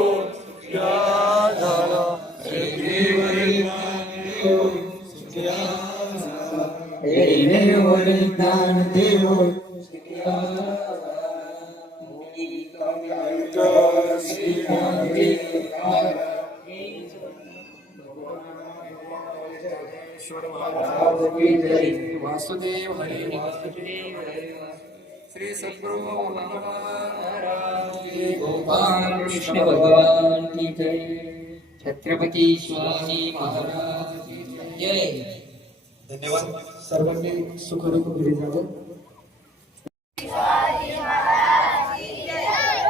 वासुदेव हरी वासुदेव श्री सद्गुरु गोपाल कृष्ण भगवान की जय छत्रपती शिवाजी महाराज की जय धन्यवाद सर्वांनी सुखरूप घरी जावं.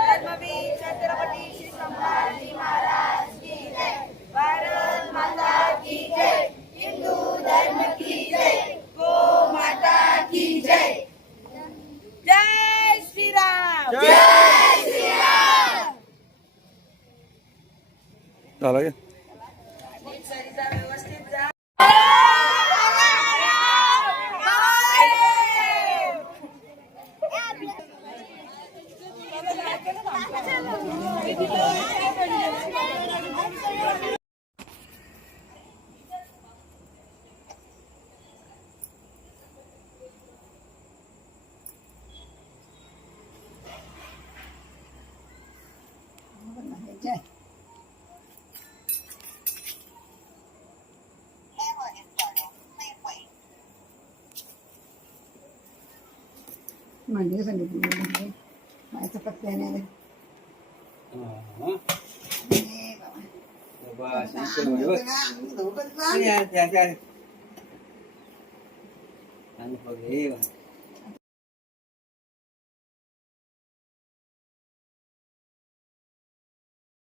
धर्मवीर छत्रपती श्री संभाजी महाराज की जय. भारत माता की जय. हिंदू धर्म की जय. गो माता की जय. जय श्री राम. जय श्री राम. झालं का? व्यवस्थित जा. म्हणजे सांगितलं माझ्या पत्त्याने आणि